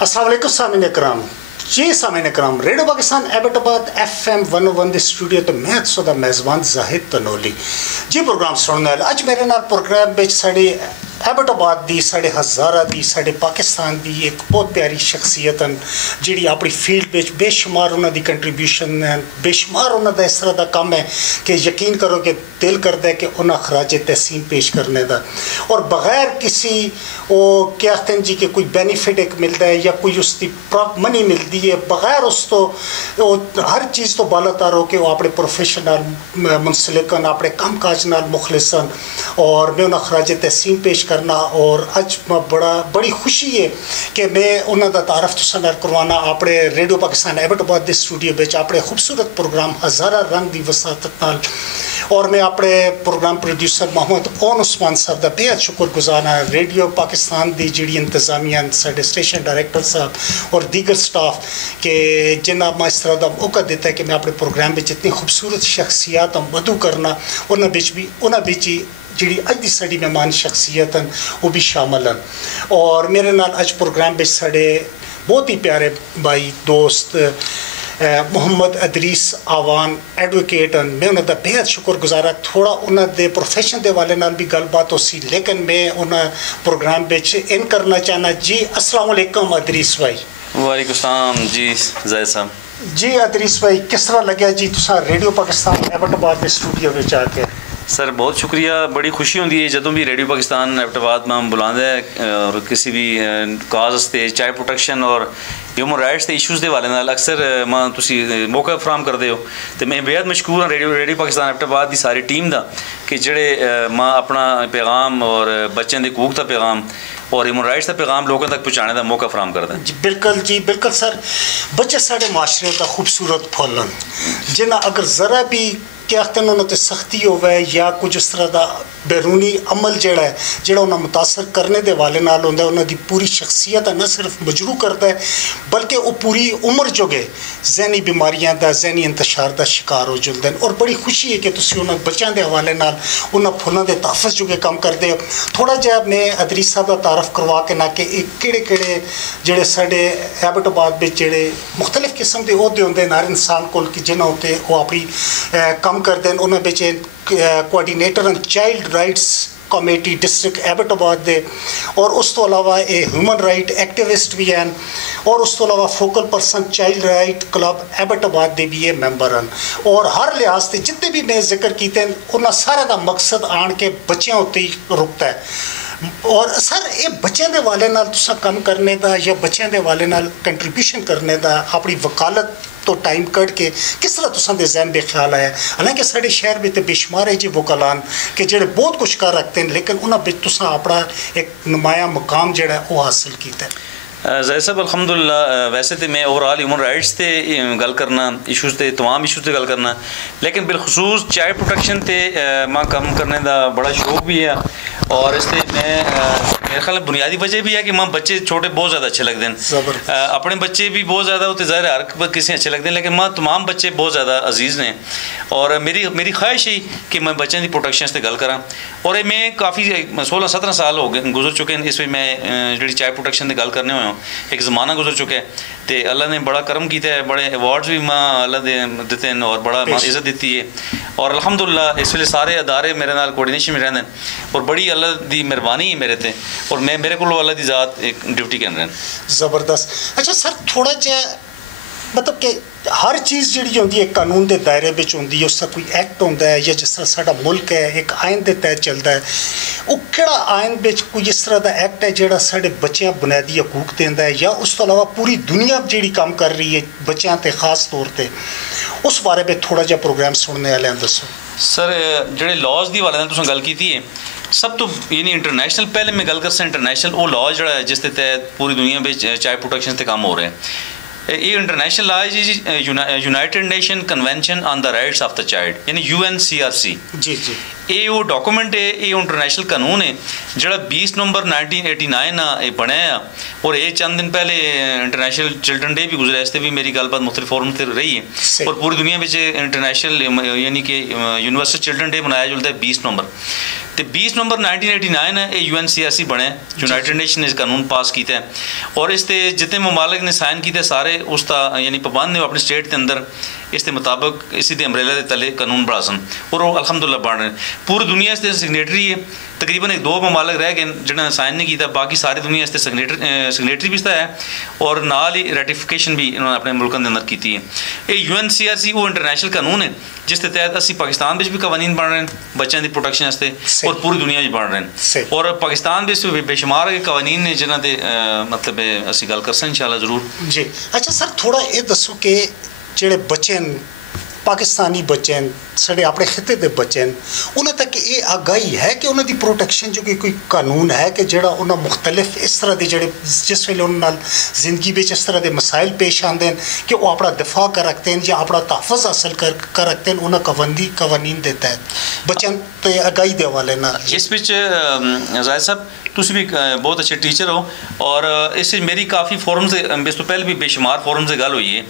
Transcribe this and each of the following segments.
अस्सलाम वालेकुम सामीन इकराम जी सामीन इकराम रेडियो पाकिस्तान एबटाबाद FM 101 ਦੇ ਸਟੂਡੀਓ ਤੇ ਮੈਂ ਤੁਹਾਡਾ ਮੇਜ਼ਬਾਨ ਜ਼ਾਹਿਦ ਤਨੋਲੀ जी प्रोग्राम सुनने वाले अज मेरे नाल प्रोग्राम में साढ़े एबटाबाद की साढ़े हज़ारा की साढ़े पाकिस्तान की एक बहुत प्यारी शख्सियत जी अपनी फील्ड में बेशुमार उन्होंने कंट्रीब्यूशन है बेशुमार उन्होंने इस तरह का काम है कि यकीन करो कि दिल करता है कि उन्हें खराज तहसीन पेश करने का और बगैर किसी वो क्या कहते हैं जी कि कोई बेनीफिट एक मिलता है या कोई उसकी मनी मिलती है बगैर उस तो हर चीज़ तो बालातार हो कि वो अपने प्रोफेशनल मुंसलिकन अपने काम काज नाल मुखलिसन और मैं उन्हें खराज तहसीन पेश करना और अज बड़ी खुशी है कि मैं उन्होंने तारफ तुसां नाल करवाना अपने रेडियो पाकिस्तान एबटाबाद के स्टूडियो में अपने खूबसूरत प्रोग्राम हज़ारा रंग की वसातत नाल और मैं अपने प्रोग्राम प्रोड्यूसर मोहम्मद ओन उस्मान साहब का बेहद शुक्रगुजार हाँ रेडियो पाकिस्तान की जी इंतजामिया साढ़े स्टेशन डायरैक्टर साहब और दीगर स्टाफ के जिन्हें मैं इस तरह का मौका देता है कि मैं अपने प्रोग्राम में जितनी खूबसूरत शख्सियात मधु करना उन्होंने ही जी अज की साड़ी मेहमान शख्सियत वो भी शामिल हैं और मेरे नाल अज प्रोग्राम में साढ़े बहुत ही प्यारे भाई दोस्त मोहम्मद अदरीस आवान एडवोकेट मैं उन्होंने बेहद शुक्रगुजार हाँ थोड़ा उन्होंने प्रोफेशन के हवाले नाल भी गलबात हो सी लेकिन मैं उन्हें प्रोग्राम इन करना चाहना जी अस्सलाम वालेकुम अदरीस भाई वालेकुम सलाम जी ज़ाहिद साहब जी अदरीस भाई किस तरह लगे जी तुसा रेडियो पाकिस्तान एबटाबाद के स्टूडियो में जाके सर बहुत शुक्रिया बड़ी खुशी होती है जदों भी रेडियो पाकिस्तान एबटाबाद में बुलांदा है और किसी भी काज से चाहे प्रोटेक्शन और ह्यूमन राइट्स के इशूज़ के हवाले नाल अक्सर मां तुसी मौका फराहम करते हो तो मैं बेहद मशकूर हाँ रेडियो पाकिस्तान एबटाबाद की सारी टीम का कि जेड़े मां अपना पैगाम और बच्चों के हकूक का पैगाम और ह्यूमन राइट्स का पैगाम लोगों तक पहुँचाने का मौका फराहम करता है जी बिल्कुल सर बच्चे साढ़े माशरे का खूबसूरत फल जिन्हें अगर ज़रा भी क्या कहते हैं उन्होंने सख्ती होवे या कुछ इस तरह का बैरूनी अमल जोड़ा है जोड़ा उन्हें मुतासर करने के हवाले नाल होंदा उन्होंने पूरी शख्सियत न सिर्फ मजरू करता है बल्कि वो पूरी उम्र जो गए जहनी बीमारियां का जहनी इंतशार का शिकार हो जुलते हैं और बड़ी खुशी है कि तुम उन्होंने बच्चों के हवाले नाल उन्होंने फुलों के तहफ़्फ़ुज़ जो काम करते हो थोड़ा जहा मैं अदरीस साहब का तारफ़ करवा के ना कि किहड़े जोड़े साढ़े एबटाबाद में जोड़े मुख्तलिफ किस्म के अहदे होंगे हर इंसान को जिन्होंने उत्ते वो अपनी काम करते हैं उन्होंने coordinator child rights committee district Abbottabad दे और उस तो अलावा ये ह्यूमन राइट एक्टिविस्ट भी हैं और उस तो अलावा focal person child right club Abbottabad दे भी ये मैंबर हैं और हर लिहाज से जितने भी मैं जिक्र किए उन्होंने सारे का मकसद आन के बच्चों उत्ते ही रुकता है और सर ये बच्चों के हवाले नाल तुसां काम करने का या बच्चों के हवाले नाल कंट्रीब्यूशन करने का अपनी वकालत तो टाइम कट के किस तरह तुसां दे ज़हन में ख्याल आया हालांकि साढ़े शहर में तो बेशुमार है जी वकालान के जेड़े बहुत कुछ कर रखते हैं लेकिन उन्होंने तुसां अपना एक नुमाया मुकाम जेड़ा है वो हासिल किया है ज़ाहिद साहब अल्हम्दुलिल्लाह वैसे तो मैं ओवरऑल ह्यूमन राइट्स से गल करना इशूज़ से तमाम इशूज़ से गल करना लेकिन बिलखसूस चाइल्ड प्रोटेक्शन से मां कम करने का बड़ा शौक भी है और इसलिए मैं मेरे ख्याल बुनियादी वजह भी है कि मां बच्चे छोटे बहुत ज़्यादा अच्छे लगते हैं अपने बच्चे भी बहुत ज़्यादा होते ज़ाहिर है हर किसी अच्छे लगते हैं लेकिन मां तमाम बच्चे बहुत ज़्यादा अजीज़ ने और मेरी ख्वाहिश ही कि मैं बच्चों की प्रोटेक्शन से गल करा और ये मैं काफ़ी 16-17 साल हो गए गुजर चुके हैं इसमें मैं जी चाइल्ड प्रोटेक्शन की गल करने हुए एक ज़माना गुजर चुका है तो अल्लाह ने बड़ा करम किया है बड़े अवार्ड्स भी मां अल्लाह दे दिते हैं और बड़ा इज़्ज़त दी है और अल्हम्दुलिल्लाह इस वे सारे अदारे मेरे नाल कोऑर्डिनेशन में रहते हैं और बड़ी अल्लाह की मेहरबानी है मेरे ते और मैं मेरे को अल्लाह की ज़ात एक ड्यूटी कर रहे हैं ज़बरदस्त अच्छा सर थोड़ा जहा मतलब कि हर चीज़ जी होंगी है कानून के दायरे में होंगी है उसका कोई एक्ट होंदा है या जिस तरह साडा मुल्क है एक आइन के तहत चलता है वो किहड़ा आइन में कोई इस तरह का एक्ट है जिहड़ा साडे बच्चों बुनियादी हकूक देंदा है या उस तो अलावा पूरी दुनिया जी काम कर रही है बच्चों ते खास तौर पर उस बारे में थोड़ा जहा प्रोग्राम सुनने वाले दसो सर जिहड़े लॉज की वाले तुसीं गल कीती है सब तो यानी इंटरनेशनल पहले मैं गल कर इंटरनेशनल वो लॉ जो है जिसके तहत पूरी दुनिया में चाइल्ड प्रोटेक्शन से काम हो रहे हैं ये इंटरनेशनल लॉ है जी United Nation Convention on the Rights of the Child यानी UNCRC जी जी ये वो डॉक्यूमेंट है, ये इंटरनेशनल कानून है जो 20 नवंबर 1989 बनया और ये चंद दिन पहले इंटरनेशनल चिल्ड्रन डे भी गुजरा, इस भी मेरी गलबात मुख्तलिफ फोरम से रही है और पूरी दुनिया में इंटरनेशनल यानी कि यूनिवर्सल चिल्ड्रन डे मनाया जाता है 20 नवंबर। तो 20 नवंबर 1989 ये UNCRC बने, यूनाइटेड नेशन ने इस कानून पास किया है और इस जितने ममालिक ने साइन किए सारे उसका यानी पाबंद ने अपने स्टेट के अंदर इस मुताबिक इसी के अम्ब्रेला के तले कानून बना सन और वो अल्हम्दुलिल्लाह बन रहे हैं। पूरी दुनिया इसके सिग्नेटरी है, तकरीबन 1-2 ममालिक रह गए जिन्होंने साइन नहीं किया, बाकी सारी दुनिया इसके सिग्नेटरी भी इसका है और नाल ही रेटिफिकेशन भी इन्होंने अपने मुल्कों के अंदर की है। ये UNCRC वो इंटरनेशनल कानून है जिसके तहत असी पाकिस्तान में भी कवानीन बन रहे हैं बच्चों की प्रोटेक्शन वास्ते और पूरी दुनिया में बन रहे हैं और पाकिस्तान में बेशुमार बेशुमार ने जिन्होंने मतलब असी गल कर इंशाल्लाह जरूर जी। अच्छा सर थोड़ा ये दसो कि ਜਿਹੜੇ बच्चे पाकिस्तानी बच्चे साढ़े अपने खिते के बच्चे उन्हें तक ये आगाही है कि उन्होंने प्रोटेक्शन जो कि कोई कानून है कि जोड़ा उन्हें मुख्तलिफ इस तरह के जोड़े जिस वे उन्होंने जिंदगी में इस तरह के मसाइल पेश आते हैं कि वो अपना दिफा कर रखते हैं या अपना तहफ़्फ़ुज़ हासिल कर रखते हैं उन्हें कवानीन देता है बच्चों के आगाही के हवाले ना। इस जाहिद साहब तुम भी बहुत अच्छे टीचर हो और इस मेरी काफ़ी फोरम से इस तो पहले भी बेशुमार फोरम से गल हुई है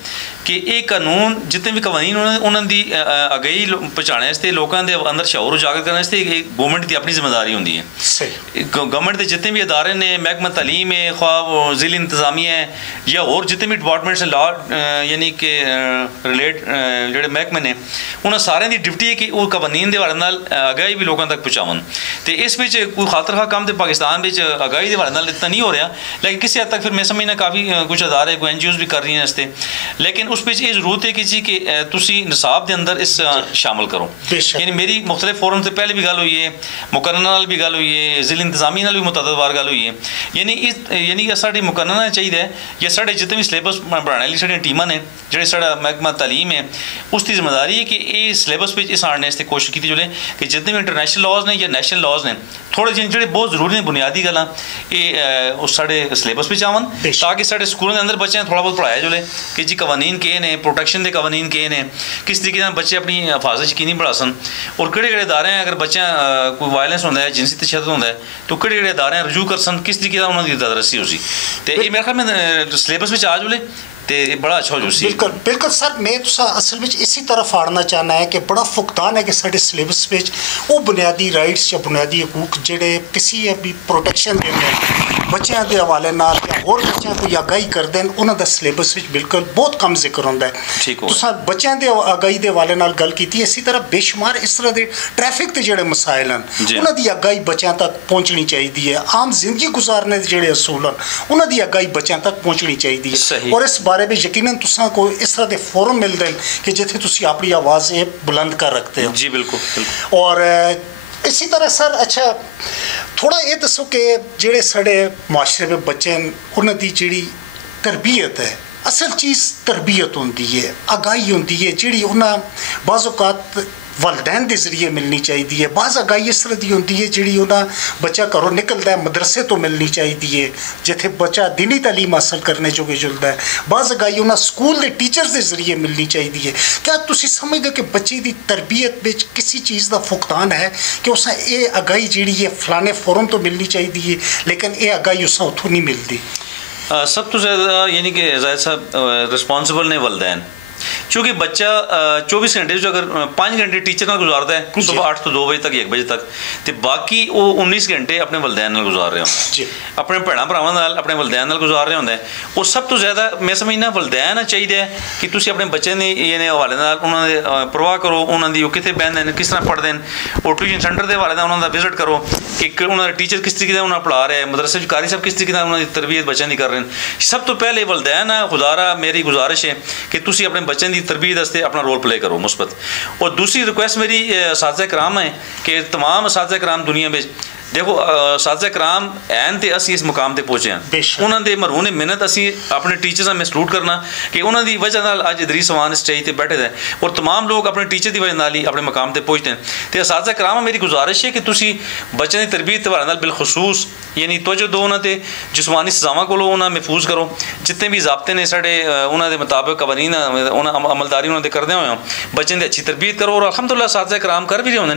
कि ये कानून जितने भी कवानीन उन्होंने आगाही पहुँचाने वास्ते लोगों के अंदर शऊर उजागर करने वास्ते गौरमेंट की अपनी जिम्मेदारी होंगी है। गवर्नमेंट के जितने भी अदारे ने महकमा तालीम है ख्वाह ज़िली इंतजामिया है या और जितने भी डिपार्टमेंट से लॉ यानी कि रिलेट जोड़े महकमे ने उन्होंने सारे की ड्यूटी है कि वो कवानीन के हवाले नाल आगाही भी लोगों तक पहुँचावन। तो इस कोई खातर खा काम तो पाकिस्तान में आगाही के हवाले नाल इतना नहीं हो रहा, लेकिन किसी हद तक फिर मैं समझना काफ़ी कुछ अदारे कोई NGOs भी कर रही हैं इससे, लेकिन उस पर ये जरूरत है कि जी कि तुसी निसाब के अंदर इस शामिल करो। यानी मेरी मुख्तलिफ फोरम से पहले भी गल हुई है, मुकर्रर नाल भी गल हुई है, ज़िली इंतजामी नाल भी मुतअद्दिद बार गल हुई है। यानी साड़ी मुकर्रर चाहिए या साढ़े जितने भी सिलेबस बनाने वाली साड़ी टीमां ने जो साढ़ा महकमा तालीम है उसकी जिम्मेदारी है कि ये सिलेबस में इस आने वास्ते कोशिश की जुले कि जितने भी इंटरनेशनल लॉज ने या नेशनल लॉज ने थोड़े जिन जो बहुत जरूरी ने बुनियादी गल्लां ये उस साढ़े सिलेबस में आवन ताकि साढ़े स्कूलों के अंदर बच्चों थोड़ा बहुत पढ़ाया जुले कि जी कवानीन के ने प्रोटेक्शन के कवानीन के ने किस तरीके से बच्चे अपनी हिफाजत यकीनी बढ़ा सन और किहड़े इदारे अगर बच्चा कोई वायलेंस होता है जिनसी तशद्दुद होता है तो किहड़े इदारे रजू कर सन किस तरीके से उन्होंने दरअसी हो सी तो ये मेरे ख्याल में सिलेबस में आ जुले तो बड़ा अच्छा हो जाए। बिल्कुल बिल्कुल सर मैं तो असल में इसी तरफ आड़ना चाहना है कि बड़ा फुकदान है कि साढ़े सिलेबस में वो बुनियादी राइट्स या बुनियादी हकूक जोड़े किसी भी प्रोटेक्शन देने बच्चों के हवाले नाल या होर बच्चों को आगाही कर दें उन्होंने सिलेबस में बिल्कुल बहुत कम जिक्र होता है। तो बच्चों के आगाही के हवाले नाल गल की इसी तरह बेशुमार इस तरह के ट्रैफिक के जोड़े मसाइल हैं उन्होंने आगाही बच्चों तक पहुँचनी चाहिए है। आम जिंदगी गुजारने के जोड़े असूल हैं उन्होंने आगाही बच्चों तक पहुँचनी चाहिए है और इस बारे में यकीनन तुसां को इस तरह के फोरम मिलते हैं कि जिथे तुसी अपनी आवाज़ बुलंद कर रखते हो। जी बिल्कुल। और इसी तरह सर अच्छा थोड़ा ये दसो कि जेड़े साढ़े माशरे में बच्चे उन्होंने जी तरबियत है असल चीज़ तरबियत होंदी है आगाही होंदी है जी उन्हें बाज़ औक़ात वालदैन के जरिए मिलनी चाहिए बाज़ आगाही इस तरह की होंदी है जी उन्हें बच्चा घरों निकलता है मदरसे तो मिलनी चाहिए जिथे बच्चा दीनी तालीम हासिल करने जो जुलता है बाज़ आगाही उन्हें स्कूल के टीचर्स के जरिए मिलनी चाहिए। क्या तुसी समझते कि बच्चे की तरबियत में किसी चीज़ का फुकदान है कि उस ये आगाही जी है फलाने फोरम तो मिलनी चाहिए लेकिन ये आगाही उस उतों नहीं मिलती? सब तो ज़्यादा यानी कि जाहिद साहब रिस्पॉन्सिबल ने वालदैन क्योंकि बच्चा 24 घंटे जो अगर 5 घंटे टीचर नाल गुजारता है सुबह 8 तो 2 बजे तक 1 बजे तक तो बाकी वो 19 घंटे अपने वलदैन नाल गुजार रहे होंगे अपने भैन भरावां नाल अपने वलदैन नाल गुजार रहे होंगे और सब तो ज़्यादा मैं समझना वलदैन चाहिए कि तुसीं अपने बच्चे ने हवाले नाल उन्होंने परवाह करो उन्होंने कितने बहते हैं किस तरह पढ़ते हैं और ट्यूशन सेंटर के हवाले उन्होंने विजिट करो कि उन्होंने टीचर किस तरीके से उन्हें पढ़ा रहे हैं मदरसे कारी साहब किस तरीके से उन्होंने तरबियत बच्चों की कर रहे हैं। सब तो पहले वलदैन खुदारा मेरी गुजारिश है कि तुसीं अपने बच्चों की तरबियत वास्ते अपना रोल प्ले करो मुस्बत। और दूसरी रिक्वेस्ट मेरी असातिज़ा कराम है कि तमाम असातिज़ा कराम दुनिया में देखो साज़ा कराम ऐन ते असी इस मुकाम ते पहुंचे हैं उन्होंने मरहून मिन्नत असी अपने टीचर्स में सलूट करना कि उन्होंने वजह नाल अज इदरीस अवान स्टेज ते बैठे हैं और तमाम लोग अपने टीचर की वजह नाल ही अपने मुकाम ते पहुंचते हैं। तो साज़ा कराम मेरी गुजारिश है कि तुसी बच्चों की तरबियत हवाले नाल बिलखसूस यानी तवज्जो दो उन्होंने जिस्मानी सजावां कोलों उन्हें महफूज करो, जितने भी ज़ाब्ते ने साढ़े उन्होंने मुताबिक कवानीन अमलदारी उन्होंने करदे होए बच्चों की अच्छी तरबियत करो। और अलहमदुलिल्लाह साज़ा कराम कर भी रहे होंगे,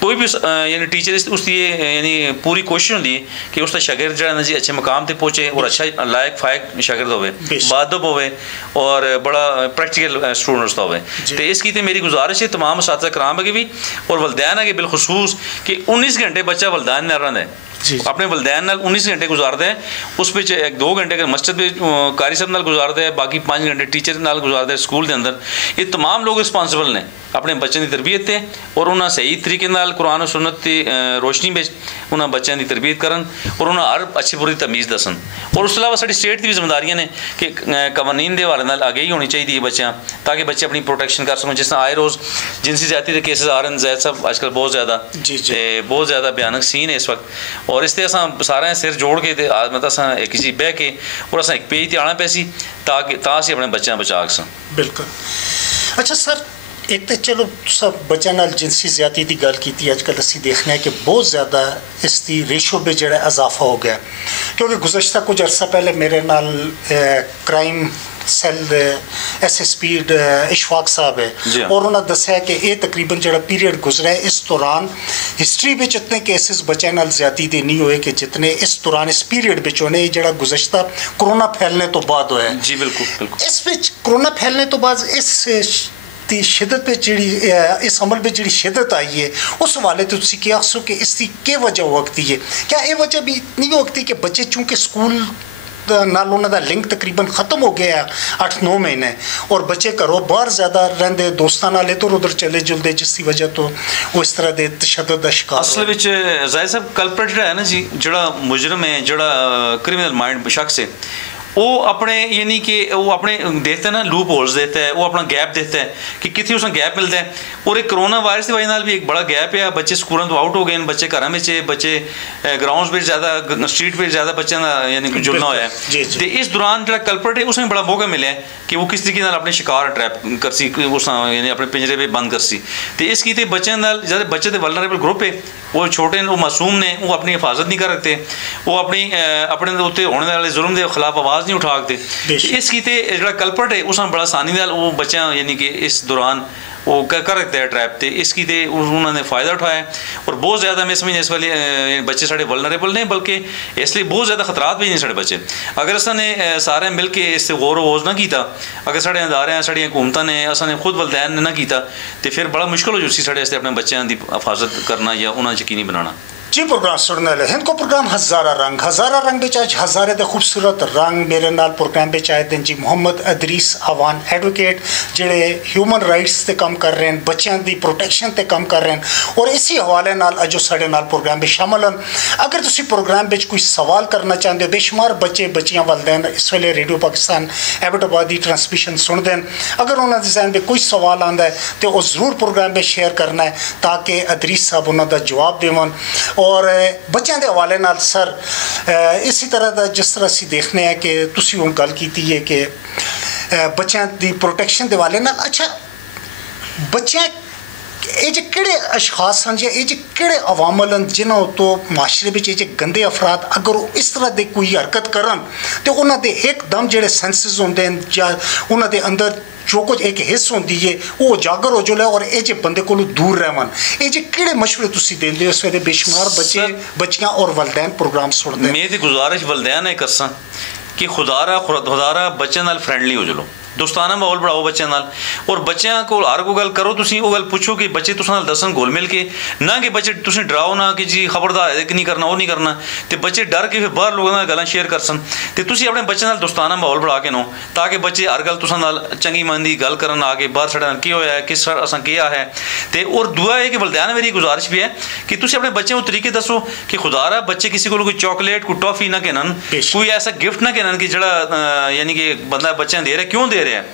कोई भी यानी टीचर उसकी यानी पूरी कोशिश होंगी कि उसका शागिर्द जो जी अच्छे मुकाम पर पहुँचे और अच्छा लायक फायक शागिर्द होवे, बादब होवे और बड़ा प्रैक्टिकल स्टूडेंट उसका होवे। तो इसकी तो मेरी गुजारिश है तमाम साज़ा कराम अगे भी और वलदैन अगे बिलखसूस कि 19 घंटे बच्चा वलदैन में रहा है अपने वलदैन नाल 19 घंटे गुजारते हैं, उस पर 1-2 घंटे अगर मस्जिद में कारी साहब नाल गुजारते हैं, बाकी 5 घंटे टीचर नाल गुजारते हैं स्कूल के अंदर। ये तमाम लोग रिस्पॉन्सिबल ने अपने बच्चों की तरबियत से और उन्हें सही तरीके नाल कुरान और सुन्नत की रोशनी में उन्हें बच्चों की तरबियत करन और उन्हें हर अच्छी बुरी तमीज़ दसन। और उस अलावा साडी स्टेट की भी जिम्मेदारियां ने कि कवानीन के हवाले नाल आगे ही होनी चाहिए बच्चों ताकि बच्चे अपनी प्रोटेक्शन कर सकन। जिस तरह आए रोज़ जिनसी ज़्यादती के केसेस आ रहे हैं, जैद साहब आजकल बहुत ज़्यादा भयानक सीन है इस वक्त और इससे असां सारे सिर जोड़ के मतलब असां एक चीज़ बह के और असां एक पेज ते आना पैसी ताकि असीं अपने बच्चों बचा सकें। बिल्कुल। अच्छा सर, एक तो चलो सब बच्चों नाल जिनसी ज़्यादती की गल की, अजकल असीं देखने हैं कि बहुत ज़्यादा इसकी रेशो में जो इजाफा हो गया, क्योंकि गुज़श्ता कुछ अरसा पहले मेरे नाल क्राइम सैल SSP इशफाक साहब है और उन्होंने दसिया कि ये तकरीबन जो पीरियड गुजरा है इस दौरान हिस्टरी में इतने केसिस बच्चों नाल ज़्यादती नहीं हुए कि जितने इस दौरान इस पीरियड में होने जो गुज़श्ता कोरोना फैलने तो बाद होया। जी बिल्कुल बिल्कुल। इस कोरोना फैलने तो बाद इस दी शिदत पे जी इस अमल में जी शिदत आई है उस हवाले तो तुम क्या आखो कि इसकी क्या वजह वक्ती है? क्या ये वजह भी नहीं वक्ती कि बच्चे चूँकि स्कूल नाल उन्हों का लिंक तकरीबन ख़त्म हो गया 8-9 महीने और बच्चे घरों बाहर ज़्यादा रहते दोस्तों नाल इधर उधर चले जुलते जिसकी वजह तो वो इस तरह के तशद्दुद का शिकार। असल में जाहिर साहब कल्प्रेट जो है ना जी, जो मुजरम है जो क्रिमिनल माइंड शख्स है वो अपने यानी कि वो अपने देखते हैं ना लूप होल्स देता है, वो अपना गैप देता है कि कितने उसमें गैप मिलता है। और एक कोरोना वायरस की वजह नाल भी एक बड़ा गैप है, बच्चे स्कूलों तो आउट हो गए, बच्चे घर में बच्चे ग्राउंड्स पर ज़्यादा स्ट्रीट पर ज़्यादा बच्चों का यानी कि जुलना होया है। तो इस दौरान जो कल्प्रेट है उसमें बड़ा मौका मिले कि वो किस तरीके अपने शिकार ट्रैप कर सी उस यानी अपने पिंजरे पे बंद कर सी। तो इसकी तो बच्चों ज़्यादा बच्चे तो वल्नरेबल ग्रुप है, वो छोटे वो मासूम ने वो अपनी हिफाजत नहीं कर रखते, वो अपने उत्ते होने वाले जुल्म के खिलाफ आवाज़ नहीं उठा सकते। इसकी तो जो कल्प्रेट है उसमें बड़ा आसानी नाल वो बच्चा यानी कि इस दौरान वो कर रखते हैं ट्रैप। तो इसकी तो उन्होंने फ़ायदा उठाया और बहुत ज़्यादा मैं समझ इस वाले बच्चे साढ़े वल्नरेबल ने, बल्कि इसलिए बहुत ज़्यादा खतरात भी नहीं साढ़े बच्चे। अगर असाने सारे मिल के इससे गौर वोज ना किया, अगर साढ़े अदारे साढ़ी हुकूमत ने असाने खुद वलदैन ने ना किया तो फिर बड़ा मुश्किल हो जुसी साढ़े अपने बच्चों की हिफाजत करना या उन्हें यकीनी बनाना। जी प्रोग्राम सुनने वाले हिंद को प्रोग्राम हज़ारा रंग बेच आज हज़ारे दे खूबसूरत रंग मेरे नाल प्रोग्राम बेच आए दिन जी मोहम्मद इदरीस अवान एडवोकेट जेड़े ह्यूमन राइट्स ते काम कर रहे हैं, बच्चों की प्रोटेक्शन ते काम कर रहे हैं और इसी हवाले नाल अजो साढ़े नाल प्रोग्राम में शामिल हैं। अगर तुसी प्रोग्राम में कोई सवाल करना चाहते हो, बेशुमार बच्चे बच्चियां वालदैन इस वेले रेडियो पाकिस्तान एबटाबाद की ट्रांसमिशन सुनते हैं, अगर उन्होंने जहन में कोई सवाल आता है तो वह ज़रूर प्रोग्राम में शेयर करना है ताकि इदरीस साहब उन्होंने जवाब देवन। और बच्चों के हवाले नाल सर इसी तरह का जिस तरह असीं देखने हैं कि तुसीं हुण गल कीती है कि बच्चों की प्रोटेक्शन के हवाले नाल, अच्छा बच्चे ये जो किहड़े अशखास हैं या ये जो किहड़े अवामल हैं जिन्हों तो माशरे में ये गंदे अफराद अगर इस तरह की कोई हरकत करन तो उन्होंने एकदम जो सेंसिस होंगे हैं या उन्होंने अंदर जो कुछ एक हिस्स होती है वो उजागर हो जाए और ये बंदे को दूर रहन, ये जो किहड़े मशवरे तुसीं देंदे हो? इस वेले बेशुमार बच्चे बच्चियां और वलदैन प्रोग्राम सुनते हैं। मेरी गुजारिश वलदैन है करसा कि खुदारा बच्चे नाल फ्रेंडली हो जाओ, दोस्ताना माहौल बढ़ाओ बच्चों नाल और बच्चों को हर कोई गल करो, तुसीं वो गल पूछो कि बच्चे तुस नाल दसन घुल मिल के, ना कि बच्चे तुसीं डराओ ना कि जी खबरदार एक नहीं करना वो नहीं करना, तो बच्चे डर के फिर बाहर लोगों नाल गल्लां शेयर कर सन। तो तुसीं अपने बच्चे नाल दोस्ताना माहौल बढ़ा के नो ताकि बच्चे हर गल तुसां नाल चंगी मंदी गल करन आके बाहर साढ़े नाल केह् होया है किस असां केह् है। तो और दूआ है कि वलदैन मेरी गुजारिश भी है कि तुसीं अपने बच्चों को तरीके दसो कि खुदारा बच्चे किसी को कोई चॉकलेट कोई टॉफी ना कहन, कोई ऐसा गिफ्ट ना कहन कि जड़ा यानी कि बंदा बच्चे दे रहा क्यों दे रहा है,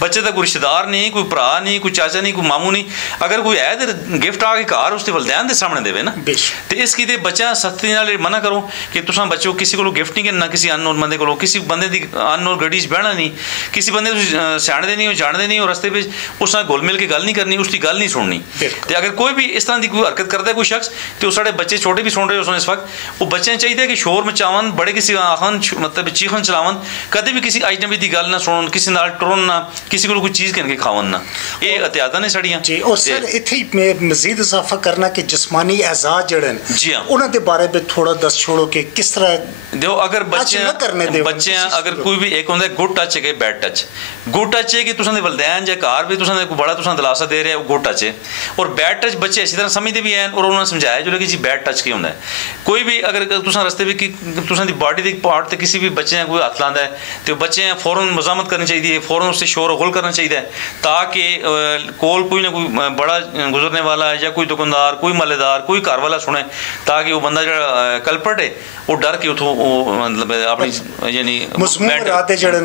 बच्चे का कोई रिश्तेदार नहीं, कोई भरा नहीं, कोई चाचा नहीं, कोई मामू नहीं, अगर कोई है तो गिफ्ट आके घर उसके वलदैन के सामने देवे ना। तो इसकी ते बच्चा सख्ती नाल मना करो कि तुसां बच्चों किसी को गिफ्ट नहीं करना, किसी अननोन बंदे को, किसी बंदे की अननोन गड्डी च बहना नहीं, किसी बंदे सियाणदे नहीं हो, जानते नहीं हो, रस्ते में उस नाल घुल मिल के गल नहीं करनी, उसकी गल नहीं सुननी। तो अगर कोई भी इस तरह की कोई हरकत करता है कोई शख्स, तो साढ़े बच्चे छोटे भी सुन रहे हो इस वक्त, वो बच्चे चाहिए कि शोर मचावन, बड़े किसी आखन मतलब चीखन चलावन, कदे भी किसी अजनबी की गल ना सुनन, किसी नाल टुरन ना, किसी को कोई चीज़ कहने के खावन ना, ये एहतियातां ने साड़ियां जी। और सर इत्थे मैं मजीद इजाफा करना कि जिस्मानी एजाज जड़े जी हाँ उन्होंने बारे में थोड़ा दस छोड़ो कि किस तरह देखो, अगर बच्चे अगर कोई भी एक होंगे गुड टच है बैड टच, गुड टच है कि तुसां दे वलदैन या घर भी तुसां दे कोई बड़ा तुसां दिलासा दे रहे हो, गुड टच है। और बैड टच बच्चे इसी तरह समझते भी हैं और उन्होंने समझाया जो कि जी बैड टच क्या होंदा है। कोई भी अगर तुसां रस्ते भी तुसां दी बॉडी दे पार्ट ते किसी भी बच्चे ने कोई हथ लांदा है तो बच्चे फौरन मजामत करनी चाहिए, फौरन उससे शोर गुल करना चाहिए ताकि कोल कोई ना कोई बड़ा गुजरने वाला या कोई दुकानदार, कोई मालेदार, कोई घर वाला सुने, ताकि वो बंदा जो कल्पट है वो डर के उठो मतलब अपनी यानी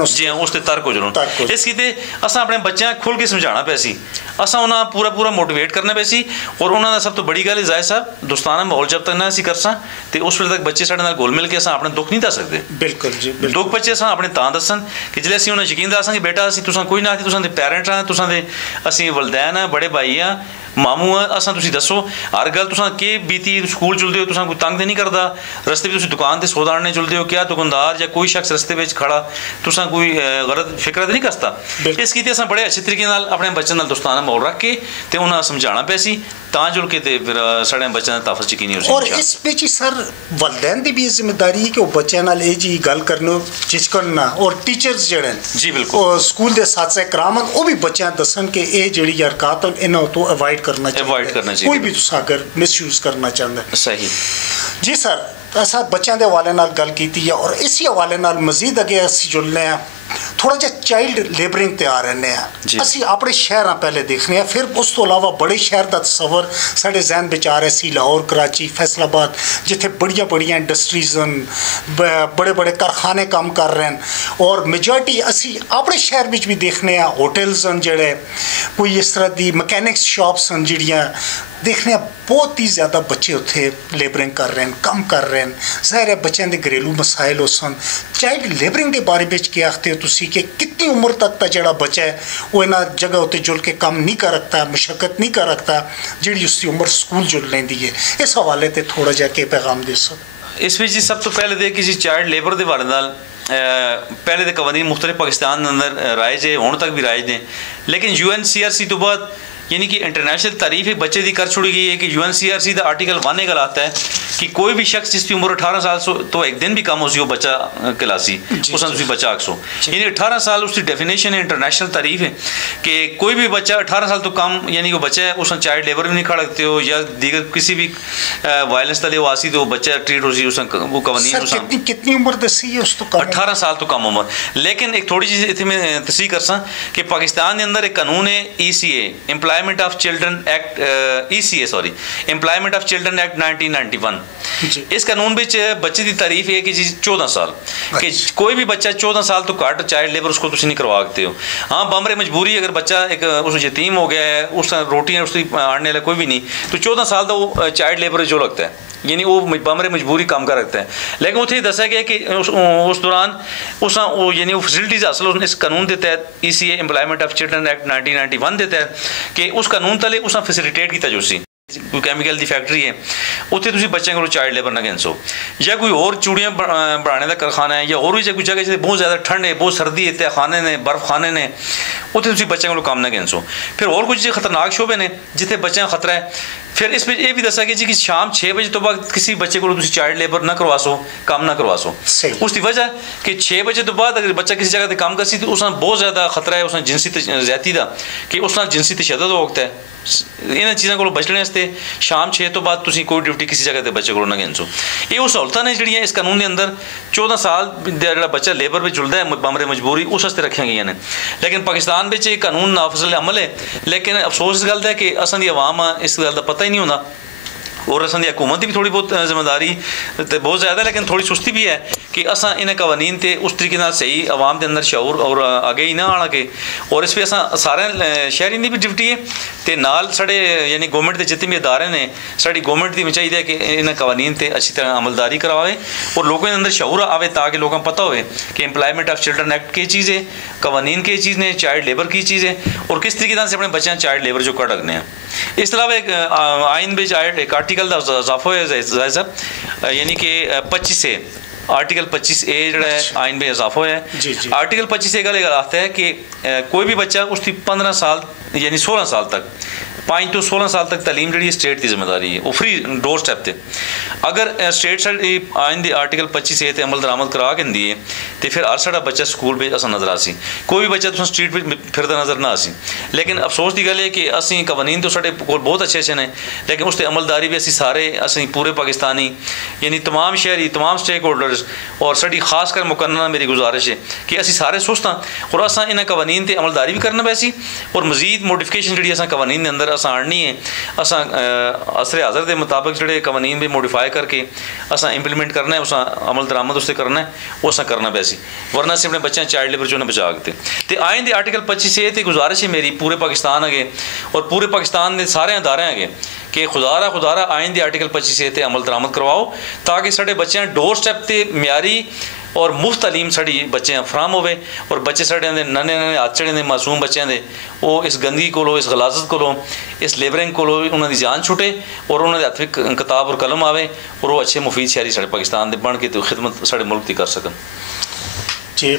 जी हाँ उससे तर्क हो जाओ। इसकी ते असां अपने बच्चों खुल के समझाना पैसी, असां उन्हें पूरा पूरा मोटिवेट करना पैसी। और उन्होंने सब तो बड़ी गल जाहिर साहब दोस्ताना माहौल जब तक ना असीं करसां ते उस वेले तक बच्चे साडे नाल घुल मिल के असां अपने दुख नहीं दस सकते। बिल्कुल जी, दुख बच्चे असां अपने तां दसन कि जिसले असीं उन्हें यकीन दसां कि बेटा असीं तुसां कोई ना, तुसां दे पेरेंट्स हां, तुसां दे असीं वलदैन हां, बड़े भाई हां, मामू है, असां तुसीं दसो हर गल तुसां केह् बीती, स्कूल चलदे हो तुसां कोई तंग ते नहीं करदा, रस्ते तुसीं दुकान ते सौदा आह्नने चलदे हो, क्या दुकानदार या कोई शख्स रस्ते बिच खड़ा तुसां कोई गलत फिक्र ते नहीं करदा। इस कीते असां बड़े अच्छे तरीके नाल अपने बच्चें नाल दोस्ताना माहौल रख के ते उन्हें समझाना पैसी तां जुल के ते फिर साढ़े बच्चें दा ताफस यकीनी हो। और इस बिच सर वलदैन दी भी जिम्मेदारी है कि वो बच्चें नाल एह जी गल करनो झिझकन ना, और टीचर्स जेहड़े जी बिल्कुल स्कूल दे साथ कराम वो भी बच्चें दसन कि एह जेहड़ी हरकत इन्हां तो अवॉइड करना चाहिए, कोई भी तुसां अगर मिसयूज करना चाहता है। सही जी सर, असां बच्चों के हवाले नाल गल कीती है और इसी हवाले नाल मजीद अगे असीं जुड़ने हैं थोड़ा जिहा चाइल्ड लेबरिंग ते आ रहे हैं। असीं अपने शहर पहले देखने हैं, फिर उस तो अलावा बड़े शहर का तस्वर साढ़े जहन विच आ रहा सी, लाहौर, कराची, फैसलाबाद, जिथे बड़िया बड़िया इंडस्ट्रीज न, बड़े बड़े कारखाने काम कर रहे हैं। और मेजॉरिटी असीं अपने शहर विच भी देखने हैं होटल्स न जेहड़े, कोई इस तरह की मकैनिक्स शॉप्स न जिहड़ियां देखने बहुत ही ज़्यादा बच्चे उत्थे लेबरिंग कर रहे हैं, काम कर रहे हैं। ज़ाहिर है बच्चों के घरेलू मसाइल हो सन। चाइल्ड लेबरिंग के बारे में क्या आखते हो तुसी कि कितनी उम्र तक का जोड़ा बच्चा है वो इन्ह जगह उत्ते जुल के काम नहीं कर रखता, मशक्कत नहीं कर रखता जी उसकी उम्र स्कूल जुल लेंदी है। इस हवाले से थोड़ा जा के पैगाम दे सो। इस जी सब तो पहले दे किसी चाइल्ड लेबर के बारे नाल पहले तो कवानीन मुख्तलिफ पाकिस्तान अंदर राइज है, हुण तक भी राइज ने, लेकिन UNCRC तो बाद यानी कि इंटरनेशनल तारीफ एक बच्चे की कर छोड़ी गई है कि UNCRC का आर्टिकल 1 गल आता है कि कोई भी शख्स जिसकी उम्र 18 साल सो तो एक दिन भी कम हो सी वो बच्चा कहलासी, उसने तुसी बच्चा आखसो। यानी 18 साल उसकी डेफिनेशन है, इंटरनेशनल तारीफ है कि कोई भी बच्चा 18 साल तो कम यानी कि बच्चा है उसने चाइल्ड लेबर भी नहीं खा सकते हो या दीगर किसी भी वायलेंस तले वासी तो बच्चा ट्रीट हो सी वो कवानीन कितनी उम्र दसी है उस तो 18 साल तो कम उम्र। लेकिन एक थोड़ी चीज़ इतने में तस्दीक कर सा कि पाकिस्तान के अंदर एक कानून है ECA employment of children act ECA sorry employment of children act 1991। इस कानून में बच्चे की तारीफ है कि जी 14 साल कि कोई भी बच्चा 14 साल तो घट चाइल्ड लेबर उसको तुम नहीं करवा सकते हो। हाँ बमरे मजबूरी अगर बच्चा एक उस यतीम हो गया है उस रोटियाँ उसकी आने वाला कोई भी नहीं तो 14 साल तो वो चाइल्ड लेबर जो लगता है यानी वो बमरे मजबूरी काम कर रखता है। लेकिन उसे दसा गया कि उस दौरान उस यानी वो फैसिलिटीज़ हासिल इस कानून के तहत ECA employment of children act 1991 के तहत कि उस कानून तले उस फैसिलिटेट किया जो सी कोई कैमिकल की फैक्ट्री है उत्थे तुसीं बच्चों को चाइल्ड लेबर ना गिनसो या कोई और चूड़ियाँ बनाने का कारखाना है या और भी कोई जगह जिसे बहुत ज़्यादा ठंड है बहुत सर्दी है तहखाने ने बर्फ खाने ने उत्थे तुसीं बच्चों को काम ना गिनसो। फिर और कुछ खतरनाक शोबे ने जिथे बच्चों का खतरा है। फिर इस पर यह भी दसा कि जी कि शाम 6 बजे तो बाद किसी बच्चे को तुसीं चाइल्ड लेबर ना करवा सो काम ना करवा सो। उसकी वजह कि 6 बजे तो बाद अगर बच्चा किसी जगह पर काम करसी तो उसमें बहुत ज़्यादा खतरा है उसमें जिनसी ज्यादती का कि उस जिनसी तशद्दुद हो सकता है। इन चीज़ों को बचने वास्ते शाम 6 तो बाद तुसीं कोई ड्यूटी किसी जगह पर बच्चे को ना गिनसो। ये वो सहूलतां ने जिहड़ियां इस कानून के अंदर 14 साल जो बच्चा लेबर में जुलता है बमरे मजबूरी उस वास्ते रखिया गई ने। लेकिन पाकिस्तान में ये कानून नाफिज़ अमल है। लेकिन अफसोस इस गल का है कि असां दी अवाम इस गल का पता ही नहीं होंदा। और असां दी हुकूमत की भी थोड़ी बहुत जिम्मेदारी तो बहुत ज़्यादा, लेकिन थोड़ी सुस्ती भी है कि असां इन कवानीन ते उस तरीके नाल सही आवाम के अंदर शऊर और आगे ही ना आना के, और इस पर असां सारे शहरी की भी ड्यूटी है तो नाल साढ़े यानी गौरमेंट के जितने भी इदारे ने साड़ी गौरमेंट की भी चाहिए कि इन कवानीन ते अच्छी तरह अमलदारी करवाए और लोगों के अंदर शऊर आवे ताकि लोगों को पता हो कि एम्प्लॉयमेंट ऑफ चिल्ड्रन एक्ट की चीज़ है, कवानीन की चीज़ ने, चाइल्ड लेबर की चीज़ है और किस तरीके से अपने बच्चों चाइल्ड लेबर जो कट रखने हैं। इस अलावा एक आइन में एक आर्टिकल का इजाफा होया साहब, यानी कि 25A आर्टिकल 25A जड़ा है आइन में इजाफा होया है। आर्टिकल 25A का आता है कि कोई भी बच्चा उसकी 15 साल यानी 16 साल तक 5 तो 16 साल तक तालीम जी स्टेट की जिम्मेदारी है, वो फ्री डोर स्टैप ते अगर स्टेट साढ़ी आइन दी आर्टिकल 25A ते अमल दरामद करा के दी है तो फिर हर साढ़ा बच्चा स्कूल में असा नजर आसी, कोई भी बच्चा तुम स्ट्रीट पर फिरदा नजर ना आसी। लेकिन अफसोस की गल है कि असी कवानीन तो साढ़े कोल बहुत अच्छे अच्छे ने, लेकिन उसकी अमलदारी भी असी सारे असी पूरे पाकिस्तानी यानी तमाम शहरी तमाम स्टेक होल्डर्स और साड़ी खासकर मुकन्ना मेरी गुजारिश है कि असी सारे सुस्त हाँ और असा इन कवानीन ते अमलदारी भी करना पैसी और मजीद मोडिफिकेशन जी असा कवानीन के अंदर असा आनी है, असा असरे हाज़र के मुताबिक जोड़े कवानीन भी मोडिफाई करके असा इंप्लीमेंट करना है, उस अमल दरामद उससे करना है, वो असा करना पैसी, वरना से अपने बच्चे चाइल्ड लेबर जो बचा के तो आइन दे आर्टिकल 25A ते गुजारिश है मेरी पूरे पाकिस्तान अगे और पूरे पाकिस्तान के सारे अदारे अगे कि खुदारा आइन दे आर्टिकल 25A ते अमल दरामद करवाओ ताकि साढ़े बच्चे डोर स्टैप ते म्यारी और मुफ्त तालीम साड़ी बच्चे फराम होवे और बच्चे साढ़े नने हाथ चढ़े ने मासूम बच्चों के वो इस गंदगी को इस गलाजत को इस लेबरिंग को उन्होंने जान छुटे और उन्होंने हथ में किताब और कलम आवे और वो अच्छे मुफीद शहरी साढ़े पाकिस्तान के बन के तो खिदमत साढ़े मुल्क की कर सकन जी।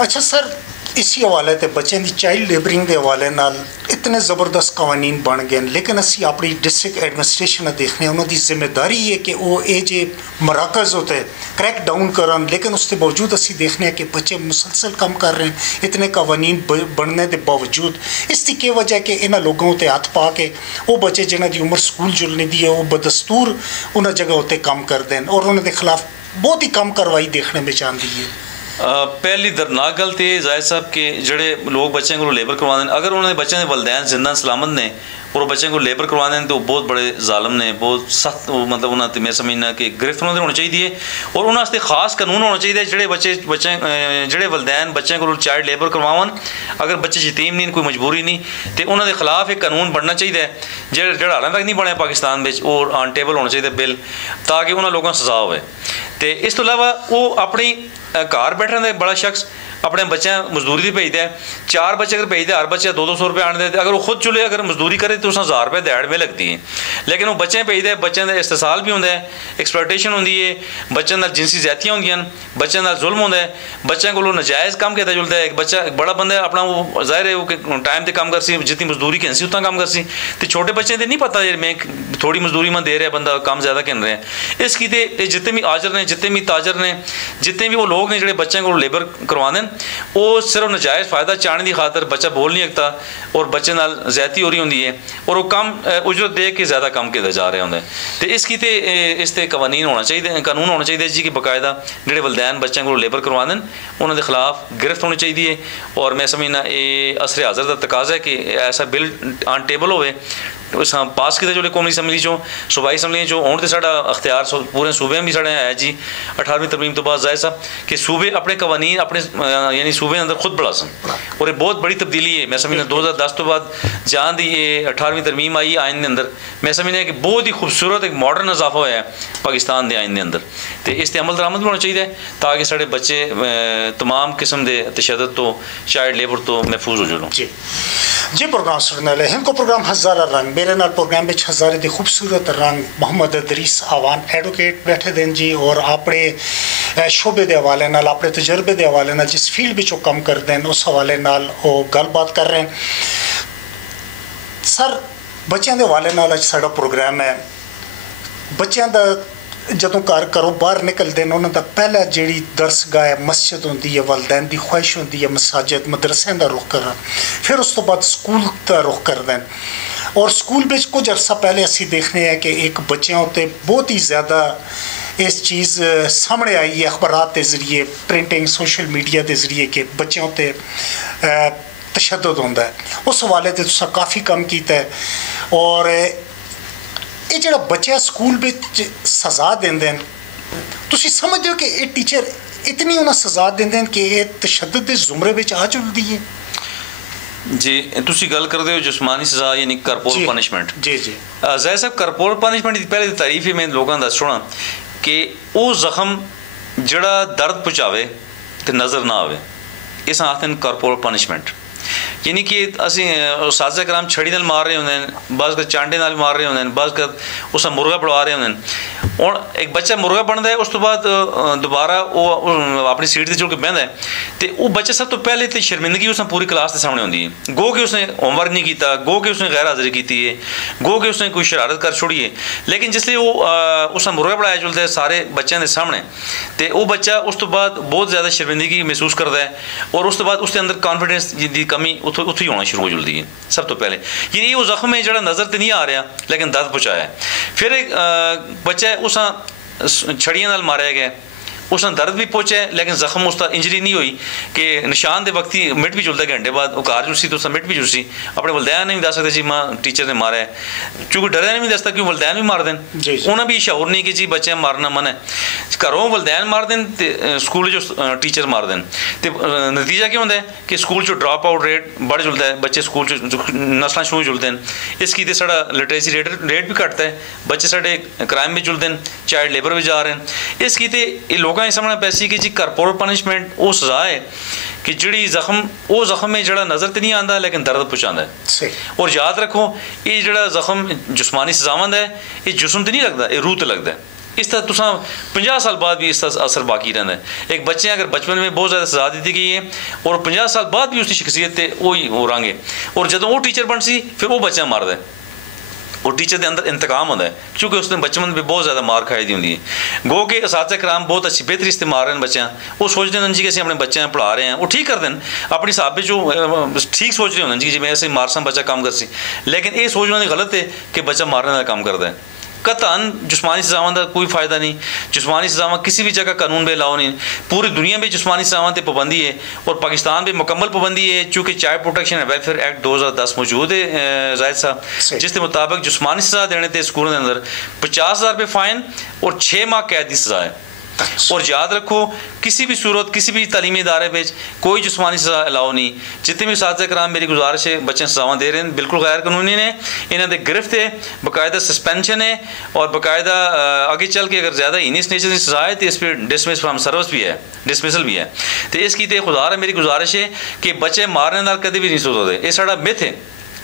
अच्छा सर, इसी हवाले ते बच्चों की चाइल्ड लेबरिंग के हवाले नाल इतने ज़बरदस्त कवानीन बन गए, लेकिन असी अपनी डिस्ट्रिक्ट एडमिनिस्ट्रेशन देखने उन्होंने जिम्मेदारी है कि वो ये जो मराकज़ होते क्रैक डाउन करन, लेकिन उसके बावजूद असी देखने कि बच्चे मुसलसल कम कर रहे हैं इतने कवानीन बनने के बावजूद। इसकी क्या वजह कि इन्होंने लोगों के हथ पा के वो बच्चे जिन्हों की उम्र स्कूल जुलने दी है वो बदस्तूर उन्होंने जगह उत्ते कम कर दें और उन्होंने खिलाफ बहुत ही कम कार्रवाई देखने में चाहती है। पहली दरनाक गल तो जायद साहब के जड़े लोग बच्चों को लेबर करवा दें, अगर उन्होंने बच्चों के वलदैन जिंदा सलामत ने और बच्चों को लेबर करवा दें तो बहुत बड़े जालम ने, बहुत सख्त मतलब उन्होंने मैं समझना कि गिरफ्त उन्होंने होनी चाहिए और उन्होंने खास कानून होना चाहिए जड़े बच्चे जड़े वलदैन बच्चों को चाइल्ड लेबर करवावन, अगर बच्चे यतीम नहीं कोई मजबूरी नहीं तो उन्होंने खिलाफ एक कानून बनना चाहिए जो हाल तक नहीं बनया पाकिस्तान में और ऑन टेबल होना चाहिए बिल ताकि उन्होंने लोगों को सजा हो। तो इस तो अलावा वो अपनी घर बैठने बड़ा शख्स अपने बच्चे मजदूरी भेजता है, 4 बच्चे अगर भेजते हर बच्चे 200 रुपये आने देते, अगर वो खुद चुले अगर मजदूरी करे तो उसमें 1000 रुपये दिहाड़ में लगती है, लेकिन वो बच्चे भेजते हैं बच्चों का इस्तेसाल भी होंगे, एक्सप्लॉयटेशन होती है, बच्चों नाल जिनसी ज़्यादतियां होंदियां, बच्चों नाल जुल्म होता है, बच्चों को नजायज़ काम किया जुलता है। एक बच्चा एक बड़ा बंदा अपना वो जाहिर है वो टाइम से काम कर सी जितनी मजदूरी कहन सी उतना काम कर सी, तो छोटे बच्चे तो नहीं पता मैं थोड़ी मजदूरी में दे रहा बंदा काम ज़्यादा कहन रहे हैं। इसकी तो जितने भी आजर ने जितने भी ताजर ने जितने भी वो लोग ने जो बच्चों को लेबर करवा दें वो सिर्फ नजायज़ फ़ायदा चाहने की खातर बच्चा बोल नहीं सकता और बच्चे नाल ज़्यादती हो रही होंगी है और वो कम उजरत दे के ज़्यादा कम किए जा रहे होंगे। तो इसकी तो इस ते कानून होना चाहिए जी कि बाकायदा जोड़े वलदैन बच्चों को लेबर करवा दें उन्होंने खिलाफ गिरफ्त होनी चाहिए और मैं समझना ये असर हाज़र का तकाजा है कि ऐसा बिल ऑन टेबल हो पास किया जो कौमी असैम्बली चो सूबाई असैम्बली चो हूँ तो साढ़ा अख्तियार पूरे सूबे में भी साढ़े है जी 18वीं तरमीम तो बाद जायद साहब कि सूबे अपने कवानीन अपने यानी सूबे अंदर खुद बढ़ा सन और ये बहुत बड़ी तब्दीली है। मैं समझना 2010 तो बाद जहाँ दी ये 18वीं तरमीम आई आइन के अंदर मैं समझना कि बहुत ही खूबसूरत एक मॉडर्न इजाफा होया है पाकिस्तान के आइन के अंदर। तो इस पर अमल दरामद भी होना चाहिए ताकि साढ़े बच्चे तमाम किस्म के तशद्दुद तो चाइल्ड लेबर तो महफूज हो जाओ। जी प्रोग्राम सुनने वाले इनको प्रोग्राम हज़ारा रंग मेरे नाल प्रोग्राम में हज़ारे दे खूबसूरत रंग मोहम्मद अदरीस आवान एडवोकेट बैठे देन जी और अपने शोबे के हवाले नाल अपने तजर्बे के हवाले नाल जिस फील्ड में कम कर दें उस हवाले नाल वो गलबात कर रहे हैं। सर बच्चों के हवाले नाल अज साडा प्रोग्राम है बच्चों का ਜਦੋਂ ਘਰੋਂ ਬਾਹਰ ਨਿਕਲਦੇ ਨੇ ਉਹਨਾਂ ਦਾ ਪਹਿਲਾ ਜਿਹੜੀ ਦਰਸਗਾਹ ਹੈ ਮਸਜਿਦ ਹੁੰਦੀ ਹੈ ਵਾਲਿदैन ਦੀ ख्वाहिश ਹੁੰਦੀ ਹੈ ਮਸਾਜਿਦ ਮਦਰਸਿਆਂ ਦਾ रुख ਕਰਨ ਫਿਰ ਉਸ ਤੋਂ ਬਾਅਦ ਸਕੂਲ ਦਾ रुख ਕਰਦੇ ਨੇ और स्कूल में कुछ अरसा पहले असी देखने हैं कि एक बच्चों उत्ते बहुत ही ज़्यादा इस चीज़ सामने आई है अखबारात के ज़रिए प्रिंटिंग सोशल मीडिया के ज़रिए कि बच्चों उत्ते तशद्दुद होंदा है उस हवाले से तुसां काफ़ी कम कीता है और ये जो बच्चा स्कूल विच सज़ा देंदे न, तुसी समझदे हो कि ये टीचर इतनी उन्हें सज़ा देंदे न कि ये तशद्दुद दे ज़ुमरे विच आ चुकदी है? जी, तुसी गल करदे हो जिस्मानी सज़ा यानी करपोरल पनिशमेंट। जी जी ज़ाहिर साहब करपोरल पनिशमेंट की पहले तारीफ ही मैं लोगों दस छोड़ा कि वो जख्म जड़ा दर्द पहुँचावे तो नज़र ना आवे, इस आखते हैं करपोरल पनिशमेंट। यानी कि असी साज़ा कराम छड़ी नाल मार रहे होंगे, बस कर चांडे नाल मार रहे होंगे, बस कर उस मुर्गा पड़वा रहे होंगे। और एक बच्चा मुर्गा बनता है, उस तो बाद दोबारा वो अपनी सीट से जुड़ के बहता है, तो वो बच्चा सब तो पहले तो शर्मिंदगी उसने पूरी क्लास के सामने होती है। गो कि उसने होमवर्क नहीं किया, गो कि उसने गैर हाजिरी की है, गो कि उसने कोई शरारत कर छोड़ी है। लेकिन जिसलिए वो उसने मुर्गा पढ़ाया जुलता है सारे बच्चों के सामने, तो वो बच्चा उस तो बाद बहुत ज़्यादा शर्मिंदगी महसूस करता है, और उस तो बाद उसके अंदर कॉन्फिडेंस की कमी उत्थों ही होना शुरू हो जुलती है सब तो पहले। ये वो जख्म है जो नज़र तो नहीं आ रहा लेकिन दर्द पहुँचाया है। फिर एक बच्चा उस छड़ियां नाल मारा गया, उसने दर्द भी पहुँचा है लेकिन जख्म उसका इंजरी नहीं हुई कि निशान दे वक्त ही मिट भी जुलता घंटे बाद वो कार जुलसी तो उसका मिट भी जुलसी। अपने वलदैन नहीं दस सकते जी माँ टीचर ने मारा है, चूँकि डर नहीं दसता क्यों वलदैन भी मार दें, उन्हें भी शौर नहीं कि जी बच्चे मारना मन है, घरों वलदैन मार दें तो स्कूल जो टीचर मार दें, तो नतीजा क्या होता है कि स्कूल चो ड्रॉप आउट रेट बढ़ जुलता है, बच्चे स्कूल नस्ल शुरू जुलते हैं। इसकी तो साढ़ा लिटरेसी रेट भी घटता है, बच्चे साढ़े क्राइम भी जुलते हैं, चाइल्ड लेबर भी जा रहे हैं। इसकी तो ये लोगों के सामने पैसी कि जी करपोरल पनिशमेंट वो सज़ा है कि जी जख्म वो जख्म में जड़ा नज़र तो नहीं आता लेकिन दर्द पहुँचाता है। और याद रखो ये जड़ा जख्म जिस्मानी सजावंद है, ये जिस्म तो नहीं लगता, ये रूह तो लगता है। इस तरह तुसा 50 साल बाद भी इसका असर बाकी रहता है। एक बच्चे अगर बचपन में बहुत ज़्यादा सजा दी गई है और 50 साल बाद भी उसकी शख्सियत वही हो रंगे, और जब वो टीचर बन सी फिर वो बच्चा मारदा है, और टीचर के अंदर इंतकाम होता है क्योंकि उसने बचपन में बहुत ज़्यादा मार खाई दी होंगी है। गो के असातिज़ा कराम बहुत अच्छी बेहतरी इस्तेमाल रहे हैं बच्चे, वो सोचते हैं जी कि अपने बच्चे पढ़ा रहे हैं, वो ठीक कर दें अपनी हिसाब जो ठीक सोच रहे होंगे जी मैं ऐसे मारसा बच्चा काम कर सी, लेकिन ये सोचना गलत है कि बच्चा मारने का काम करता है। कतन जिस्मानी सजावां का कोई फ़ायदा नहीं, जिस्मानी सजावां किसी भी जगह कानून में लाओ नहीं, पूरी दुनिया में जिस्मानी सजावां पर पाबंदी है और पाकिस्तान में मुकम्मल पाबंदी है चूँकि child protection and welfare act 2010 मौजूद है जाहिद साहब, जिसके मुताबिक जिस्मानी सजा देने थे स्कूलों के अंदर 50,000 रुपये फ़ाइन और 6 माह कैद की सजा है। और याद रखो किसी भी सूरत किसी भी तलीमी इदारे में कोई जिस्मानी सजा अलाउ नहीं। जितने भी असातिज़ा कराम मेरी गुजारिश है बच्चे सजावां दे रहे हैं बिल्कुल गैर कानूनी ने, इन्हें दे गिरफ्त है, बाकायदा सस्पेंशन है और बाकायदा आगे चल के अगर ज़्यादा इनिस नेचर की सजा है तो इस पर डिसमिस फ्राम सर्विस भी है, डिसमिसल भी है। तो इसकी तो खुदा मेरी गुजारिश है कि बच्चे मारने नाल कभी भी नहीं सोचते, ये साड़ा मिथ है,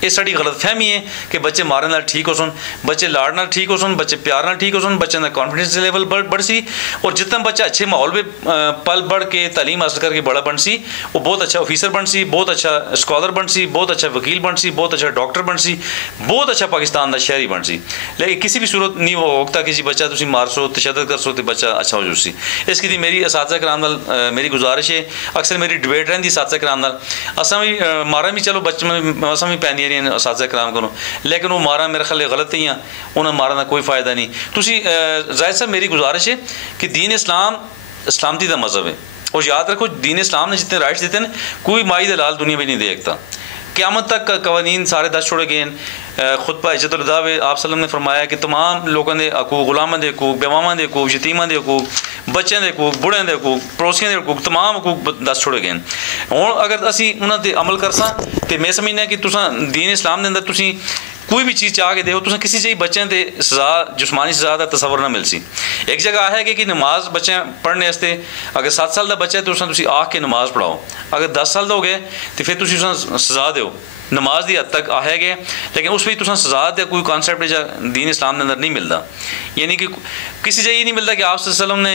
ये साड़ी गलतफहमी है कि बच्चे मारने नाल ठीक हो सुन, बच्चे लाड़ नाल ठीक हो सुन, बच्चे प्यार नाल ठीक हो सुन, बच्चे का कॉन्फिडेंस लेवल बढ़ सी, और जितना बच्चा अच्छे माहौल में पल बढ़ के तालीम हासिल करके बड़ा बन सी, वो बहुत अच्छा ऑफिसर बन सी, बहुत अच्छा स्कॉलर बन सी, बहुत अच्छा वकील बन सी, बहुत अच्छा डॉक्टर बन सी, बहुत अच्छा पाकिस्तान का शहरी बन सी। लेकिन किसी भी सूरत नहीं वो होता कि जी बच्चा तुम मार सो तशद्दुद कर सो तो बच्चा अच्छा हो जुसी। इसकी थी मेरी असातिज़ा कराम नाल मेरी गुजारिश है, अक्सर मेरी डिबेट रही असातिज़ा कराम नाल, असा भी मारा भी चलो बचपन असा भी पैंदी असातिज़ा कराम को, लेकिन वो मारा मेरे ख्याल गलत ही हैं, उन्हें मारने का कोई फ़ायदा नहीं। तुसी जाहिद साहब मेरी गुजारिश है कि दीन इस्लाम इस्लामती का मज़हब है, और याद रखो दीन इस्लाम ने जितने राइट्स देते हैं कोई माई दलाल दुनिया में नहीं देखता, क़यामत तक कवानीन सारे दस छोड़े गए। खुतबा इज्जतुल अदा में आप सल्लम ने फरमाया कि तमाम लोगों ने हकूक, गुलामों के हकूक, बेवावां के हकूक, यतीमां के हकूक, बच्चों के हकूक, बुढ़िया के हकूक, पड़ोसियों के हकूक, तमाम हकूक दस छोड़े गए। हुण अगर असी उन्होंने अमल करसा तो मैं समझना कि तुसां दीन इस्लाम के अंदर तुसी कोई भी चीज़ चाह के दो तुसें किसी चाहिए बच्चों के सज़ा जिस्मानी सज़ा का तस्वर ना मिल सी। एक जगह है कि नमाज बच्चे पढ़ने वास्ते अगर 7 साल का बच्चा है तो तुम आख के नमाज पढ़ाओ, अगर 10 साल का हो गए तो फिर तुम सज़ा दो नमाज की हद तक है गए, लेकिन उस भी तुम सज़ा का कोई कॉन्सैप्ट दीन इस्लाम के अंदर नहीं मिलता। यानी कि किसी जगह ये नहीं मिलता कि आप सल्लम ने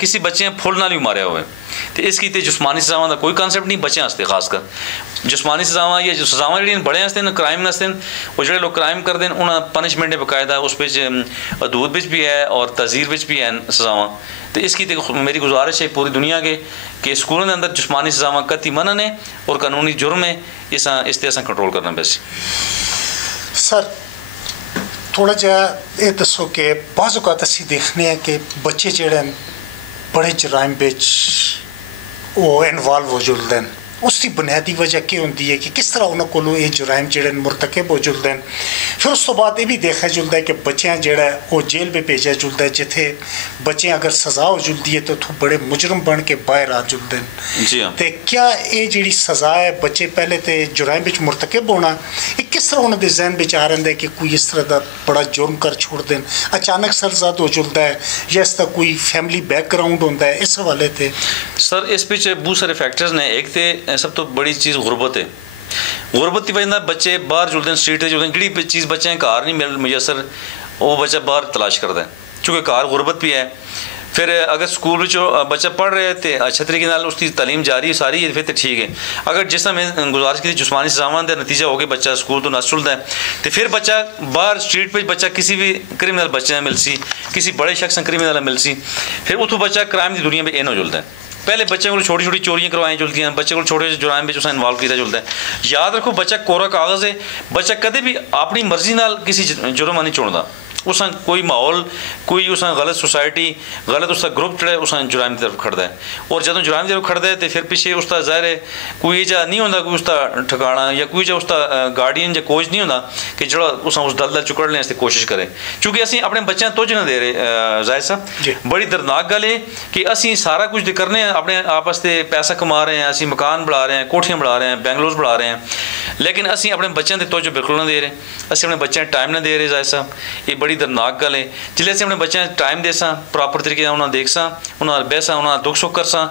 किसी बच्चे फुल नाल भी मारे हुए, तो इसकी तो जिस्मानी सज़ावां का कोई कॉन्सैप्ट नहीं बच्चों वास्ते खासकर। जिस्मानी सज़ावां या जो सज़ावां जी बड़े वास्ते क्राइम वास्ते, और जो लोग क्राइम करते हैं उन्हें पनिशमेंट बाकायदा उस हदूद भी है और तज़ीर भी है सज़ावां। तो इसकी तो मेरी गुजारिश है पूरी दुनिया के स्कूलों के अंदर जिस्मानी सज़ावां कती मनन है और कानूनी जुर्म है, इस तरह कंट्रोल करना वैसे। सर थोड़ा जहा ये दसो कि बाज़ औक़ात असीं देखने हैं कि बच्चे जेह्ड़े बड़े जराइम बिच वो इन्वॉल्व हो जुलदे न, उसकी बुनियादी वजह क्या होती है कि किस तरह उन्होंने ये जुराइम जोड़े मुरतकब हो जुलते हैं। फिर उस तो बाद ये भी देखा जुलता है कि बच्चे जोड़ा वो जेल में भेजा जुलता है, जिथे बच्चे अगर सज़ा हो जुलती है तो बड़े मुजरम बन के बाहर आ जुलते हैं। जी हाँ। तो क्या ये जी सज़ा है बच्चे पहले तो जुराइम में मुरतकब होना, ये किस तरह उन्होंने जहन में आ रहा है कि कोई इस तरह का बड़ा जुर्म कर छोड़ दें, अचानक सरजद हो जुलता है या इसका कोई फैमिली बैकग्राउंड होता है, इस हवाले से? सर इस पीछे बहुत सारे फैक्टर्स ने। एक तो सब तो बड़ी चीज़ गुरबत है। गुरबत की वजह बच्चे बाहर जुलते हैं, स्ट्रीट जुलते हैं, जी चीज़ बच्चे घर नहीं मिल मुयसर वो बच्चा बाहर तलाश करता है, चूँकि घर गुरबत भी है। फिर अगर स्कूल में जो बच्चा पढ़ रहे थे अच्छे तरीके नाल उसकी तालीम जारी सारी है फिर तो ठीक है। अगर जिस तरह मैं गुजारिश की जिस्मानी सजावान का नतीजा हो गया बच्चा स्कूल तो नस चुलता है, तो फिर बच्चा बाहर स्ट्रीट पे बच्चा किसी भी क्रिमिनल बच्चे मिल सी, किसी बड़े शख्स क्रिमिनल मिल सी, फिर उतो बच्चा क्राइम की दुनिया में इन हो जुलता है। पहले बच्चे को छोटी छोटी चोरियां करवाई जुलती हैं, बच्चे को छोटे जुराइम में इन्वॉल्व किया जुलता है। याद रखो बच्चा कोरा कागज़ है, बच्चा कदे भी अपनी मर्जी नाल किसी जुर्म नहीं छोड़ता। उस कोई माहौल कोई उस गलत सोसाइटी गलत उसका ग्रुप जड़ा उस जुराइम की तरफ खड़ता है, और जब जुराइम की तरफ खड़ता है तो फिर पिछे उसका ज़ाहिर है कोई जा नहीं होता कोई उसका ठिकाना या कोई जो उसका गार्डियन या कोच नहीं होता कि जो उस दल चुकड़ने वास्ते कोशिश करे। क्योंकि असी अपने बच्चों तुझ ना दे रहे जाहिर साहब, बड़ी दर्दनाक गल है कि असी सारा कुछ करने अपने आपस से पैसा कमा रहे हैं, असी मकान बढ़ा रहे हैं, कोठियाँ बढ़ा रहे हैं, बेंगलोर बढ़ा रहे हैं, लेकिन असी अपने बच्चों के तोजो बिल्कुल ना दे रहे, असी अपने बच्चों टाइम ना दे रहे। जाहिर साहब ये बड़ी दर्दनाक गल है। जिसले असीं अपने बच्चों टाइम देसां, प्रॉपर तरीके उन्होंने देखसां, उन्होंने बहसां, उन्होंने दुख सुख करसां,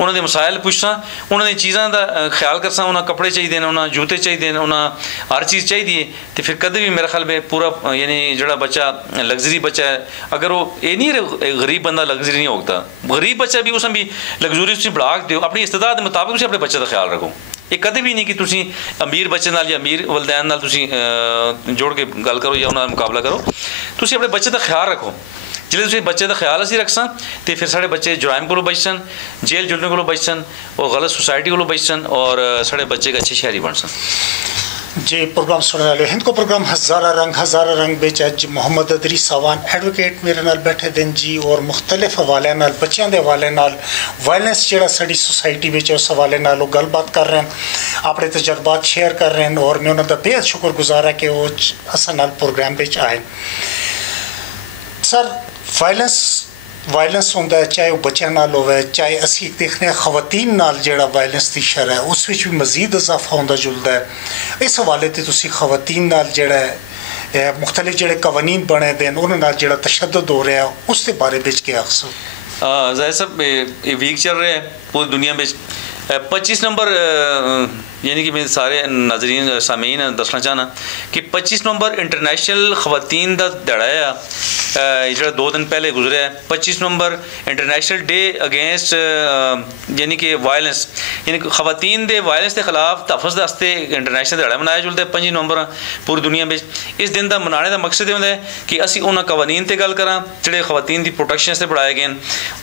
उन्होंने मसाइल पुछसां, उन्होंने चीज़ों का ख्याल करसां, उन्होंने कपड़े चाहिए, उन्होंने जूते चाहिए, उन्होंने हर चीज़ चाहिए, तो फिर कभी भी मेरे ख्याल में पूरा यानी जो बच्चा लग्जरी बच्चा है, अगर वो ये नहीं गरीब बंदा लग्जरी नहीं होता, गरीब बच्चा भी उसमें भी लग्जरी उसमें बढ़ा दो, अपनी इस्तेदाद के मुताबिक उसे अपने बच्चे का ख्याल रखो। ये कदे भी नहीं कि तुसी अमीर बच्चे नाल या अमीर वलदैन नाल तुसी जोड़ के गल करो या उन्होंने मुकाबला करो, तुसी अपने बच्चे का ख्याल रखो। जिले तुसी बच्चे का ख्याल असी रखसां तो फिर साढ़े बच्चे जुराइम को बचसन, जेल जुलने को बचसन और गलत सोसाइटी को बचसन और साढ़े बच्चे अच्छे शहरी बनसन। जी प्रोग्राम सुनने वाले हिंद को प्रोग्राम हज़ारा रंग बेच अज मोहम्मद अदरी सावान एडवोकेट मेरे नाल बैठे दिन जी, और मुख्तलिफ हवाले नाल बच्चों के हवाले नाल वायलेंस जो साड़ी सोसाइटी में उस हवाले नाल गलबात कर रहे हैं, अपने तजर्बात शेयर कर रहे हैं, और मैं उन्होंने बेहद शुक्रगुजार है कि वो असा नाल प्रोग्राम में आए। सर वायलेंस होंदा है, चाहे वो बच्चों नाल होवे, चाहे असी देखने खवातीन नाल जेड़ा वायलेंस की शरह है उस विच भी मजीद इजाफा होंदा जुलदा है। इस हवाले ते तुसी खवातीन नाल जेड़ा है मुख्तलिफ जेड़े कवानीन बने दे उन्होंने नाल जेड़ा तशद्दुद हो रहा है उसके बारे में क्या आखसो? जाहिर साहब ये वीक चल रहा है पूरी दुनिया में। 25 नंबर यानी कि मैं सारे नाजरीन सामीन दसना चाहना कि 25 नंबर इंटरनेशनल खवातीन का दिहाड़ा है जो 2 दिन पहले गुजरे है। 25 नंबर इंटरनेशनल डे अगेंस्ट यानी कि वायलेंस यानी कि खवातीन दे वायलेंस के खिलाफ तहफ़्फ़ुज़ वास्ते इंटरनेशनल दिहाड़ा मनाया जुलता है 25 नवंबर पूरी दुनिया में। इस दिन का मनाने का मकसद ये होता है कि असी उन्होंने कवानीन से गल करा जोड़े खवातीन की प्रोटेक्शन से बढ़ाए गए,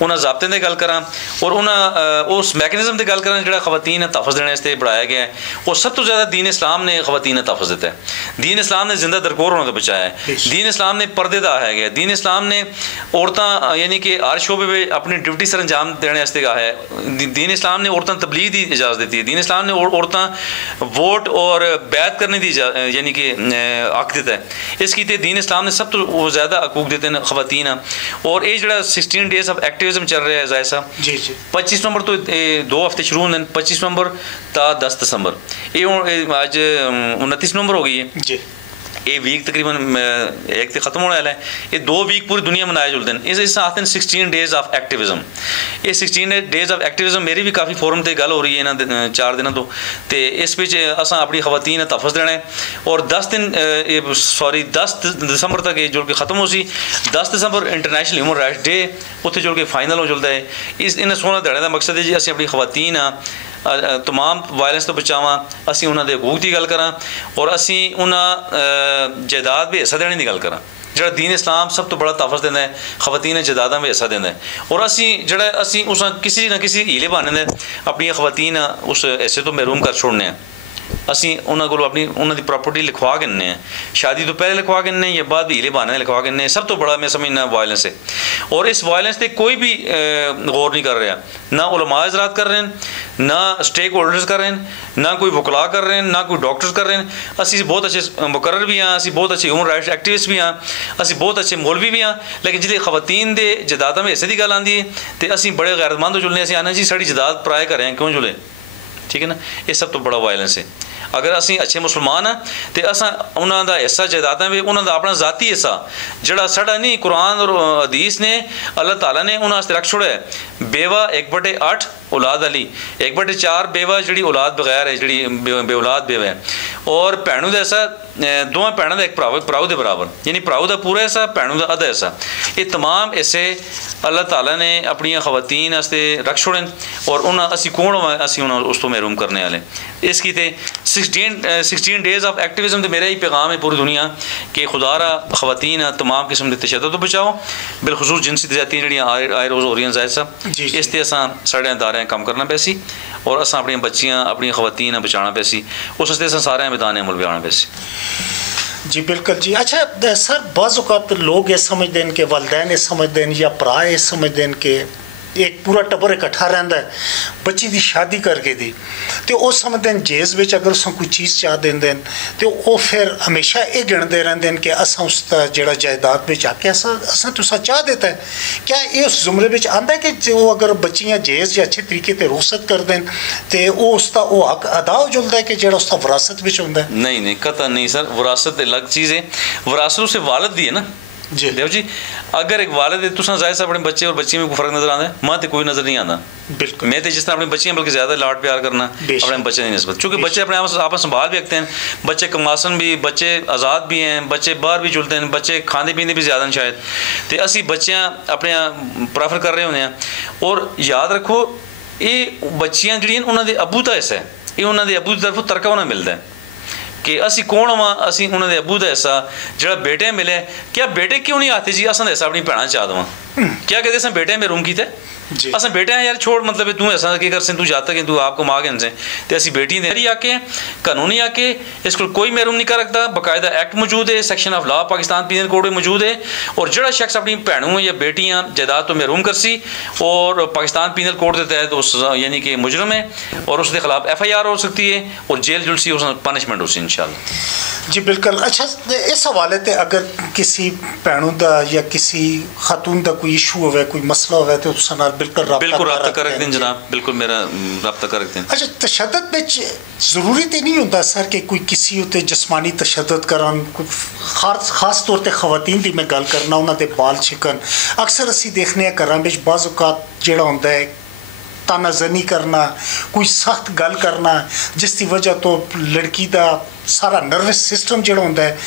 उन्होंने ज़ाब्ते से गल करा और उन्होंने उस मैकेनिज़म से गल करा जो खवातीन तहफ़्फ़ुज़ देने से बढ़ाया गया है। और सब तो ज़्यादा दीन इस्लाम ने खवातीन तहफ़्फ़ुज़ देता है। दीन इस्लाम ने जिंदा दरकोर होने तो बचाया है। दीन इस्लाम ने पर्दे का है गया। दीन इस्लाम ने औरतां यानी कि हर शोबे में अपनी ड्यूटी सर अंजाम देने वास्ते कहा है। दीन इस्लाम ने औरतां तबलीग की इजाज़त देती है। दीन इस्लाम ने औरतां वोट और बैत करने की यानी कि हक देता है। इसकी दीन इस्लाम ने सब तो ज़्यादा हकूक देते हैं खवातीन। और ये जो 16 डेज ऑफ एक्टिविज़म चल रहा है जाहिर साहब, 25 नवंबर तो 2 हफ्ते शुरू होंगे, 25 नवंबर ता 10 दिसंबर, ये आज 29 नवंबर हो गई है जी। ये वीक तकरीबन 1 से ख़त्म होने वाला है। ये 2 वीक पूरी दुनिया मनाए जुलते हैं। इस आते हैं 16 डेज ऑफ एक्टिविज़म। ये 16 डेज ऑफ एक्टिविज़म मेरी भी काफ़ी फोरम पर गल हो रही है इन्होंने 4 दिनों तो इस बिच असां अपनी खवातीन तहफ़्फ़ुज़ देना है। और 10 दिसंबर तक ये जुड़ के ख़त्म हो सी। 10 दिसंबर इंटरनेशनल ह्यूमन राइट्स डे उत्थे जुड़ के फाइनल हो जुलता है। इस इन्हें सोना देने का मकसद है जी असीं अपनी खवातीन तमाम वायलेंस तो बचावा, असी उन्होंने हकूक की गल करा और असी उन्होंने जायदाद भी हिस्सा देने की गल करा। जो दीन इस्लाम सब तो बड़ा तहफ़्फ़ुज़ देता है, खवातीन जायदादा में हिस्सा देता है। और असी जो असी उस किसी ना किसी हीले बहाने ने अपनी खवातीन उस हिस्से तो महरूम कर छोड़ने हैं। ਅਸੀਂ ਉਹਨਾਂ ਕੋਲੋਂ ਆਪਣੀ ਉਹਨਾਂ ਦੀ ਪ੍ਰੋਪਰਟੀ ਲਿਖਵਾ ਕੇ ਦਿੰਦੇ ਹਾਂ शादी तो पहले लिखवा के या बाद हीले बहाने लिखवा के सब तो बड़ा मैं समझना वायलेंस है और इस वायलेंस पे कोई भी गौर नहीं कर रहा ना उलमा हज़रात कर रहे हैं ना स्टेक होल्डर्स कर रहे हैं ना कोई वकला कर रहे हैं ना कोई डॉक्टर्स कर रहे हैं असी बहुत अच्छे मुकर्रर भी हाँ असी बहुत अच्छे ह्यूमन राइट्स एक्टिविस्ट भी हाँ असी बहुत अच्छे मौलवी भी हाँ लेकिन जिले खवातीन दे जदादा में हिस्से की गल आती है तो असी बड़े गैरतमंद जुलने असी आने जी साड़ी जदाद पराए करें क्यों जुले ठीक है ना ये सब तो बड़ा वायलेंस है अगर असी अच्छे मुसलमान हाँ तो असा उन्होंने हिस्सा जायदादा में उन्होंने अपना जाती हिस्सा जड़ा साड़ा नहीं कुरान और हदीस ने अल्लाह ताला ने उन्होंने रख छोड़ा है बेवा 1/8 औलाद अली 1/4 बेवा जी औलाद बगैर है जी बे औलाद बेवा है और भैनों का हिस्सा दोवें भैनों का एक भराऊ के बराबर यानी भराऊ का पूरा हिस्सा भैनों का अद्धा हिस्सा ये तमाम हिस्से अल्लाह ताला ने अपन खवातीन वास्ते रख छोड़े और उन्हें असी कौन असी उन्हें उस तो महरूम करने वाले इसकी ते 16 डेज़ ऑफ एक्टिविज़म तो मेरा ही पैगाम है पूरी दुनिया कि खुदारा खवातीन तमाम किस्म के तशद्दुद तो बचाओ बिलखसूस जिनसी ज्यादतियां जड़ियां आए रोज़ हो रही जाहिर साहब इस ते असां साढ़े अदारे कम करना पैसी और असां अपनी बच्चियां अपनी खवातीन बचाना पैसी उस वास्ते असां सारे मैदान अमल में आना पैसी जी बिल्कुल जी अच्छा सर बाज़ औक़ात लोग ये समझते हैं कि वालिदैन ये समझते हैं या भरा ये समझते हैं कि एक पूरा टब्बर इकट्ठा रहिंदा है बच्ची की शादी करके दी तो वो समझते हैं जेज़ में अगर उस कोई चीज़ चाह देंगे तो वो फिर हमेशा ये गिणते रहते हैं कि असा उसका जो जायदाद में आके असा तुसा चाह देता है क्या ये उस जुमरे में आंदा है कि जो अगर बच्चियाँ जेज़ या अच्छे तरीके से रोसत कर दें तो वो उसका वो हक अदा हो जुलता है कि जो उसका विरासत में होंदा है नहीं कतई नहीं सर विरासत अलग चीज़ है विरासत उसे वालद दी है ना जी देव जी अगर एक वालिद है तुसा जाहिर सा अपने बच्चे और बच्ची में कोई फर्क नजर आता है माँ तो कोई नजर नहीं आता बिल्कुल मैं तो जिस तरह अपनी बच्चियाँ बल्कि ज़्यादा लाड प्यार करना अपने बच्चे नहीं नस्बत क्योंकि बच्चे अपने आप संभाल भी रखते हैं बच्चे कमासन भी बच्चे आज़ाद भी हैं बच्चे बाहर भी चलते हैं बच्चे खाने पीने भी ज़्यादा शायद तो असी बच्चियाँ अपने प्रेफर कर रहे होंगे हैं और याद रखो ये बच्चियाँ जी उन्होंने अबू का हिस्सा है ये उन्होंने अबू की तरफ तरका उन्हें मिलता है कि असी कौन हाँ असी उन्होंने अबू का हिस्सा जो बेटे मिले क्या बेटे क्यों नहीं आते जी असा हिस्सा अपनी भैन चाह देव क्या कहते असें बेटे में रूम कीते असें बेटे हैं यार छोड़ मतलब तू ऐसा की कर तू जाता कि तू आपको माँ के तो असी बेटी दे आके कानूनी आके इसको कोई महरूम नहीं कर रखता बाकायदा एक्ट मौजूद है section of law Pakistan penal code में मौजूद है और जोड़ा शख्स अपनी भैनों या बेटियाँ जायदाद तो महरूम कर सी और पाकिस्तान पीनल कोड के तहत उस यानी कि मुजरम है और उसके खिलाफ FIR हो सकती है और जेल जुल सी उस पनिशमेंट हो सी इंशाल्लाह जी बिल्कुल अच्छा इस हवाले से अगर किसी भैनों का या किसी खातून का कोई इशू हो कोई मसला हो तो उस बिल्कुल रब्ता कर रखते हैं जनाब बिल्कुल मेरा रब्ता कर रखते हैं अच्छा तशद्दुद में जरूरी तो नहीं होता सर कि कोई किसी उत्ते जिस्मानी तशद्दुद करन खास तौर पर खवातीन की मैं गल करना उन्होंने बाल छिकन अक्सर असी देखने घर में बाज़ औक़ात जिहड़ा होंदा है तानाजनी करना कोई सख्त गल करना जिसकी वजह तो लड़की का सारा नर्वस सिस्टम जो होंदा है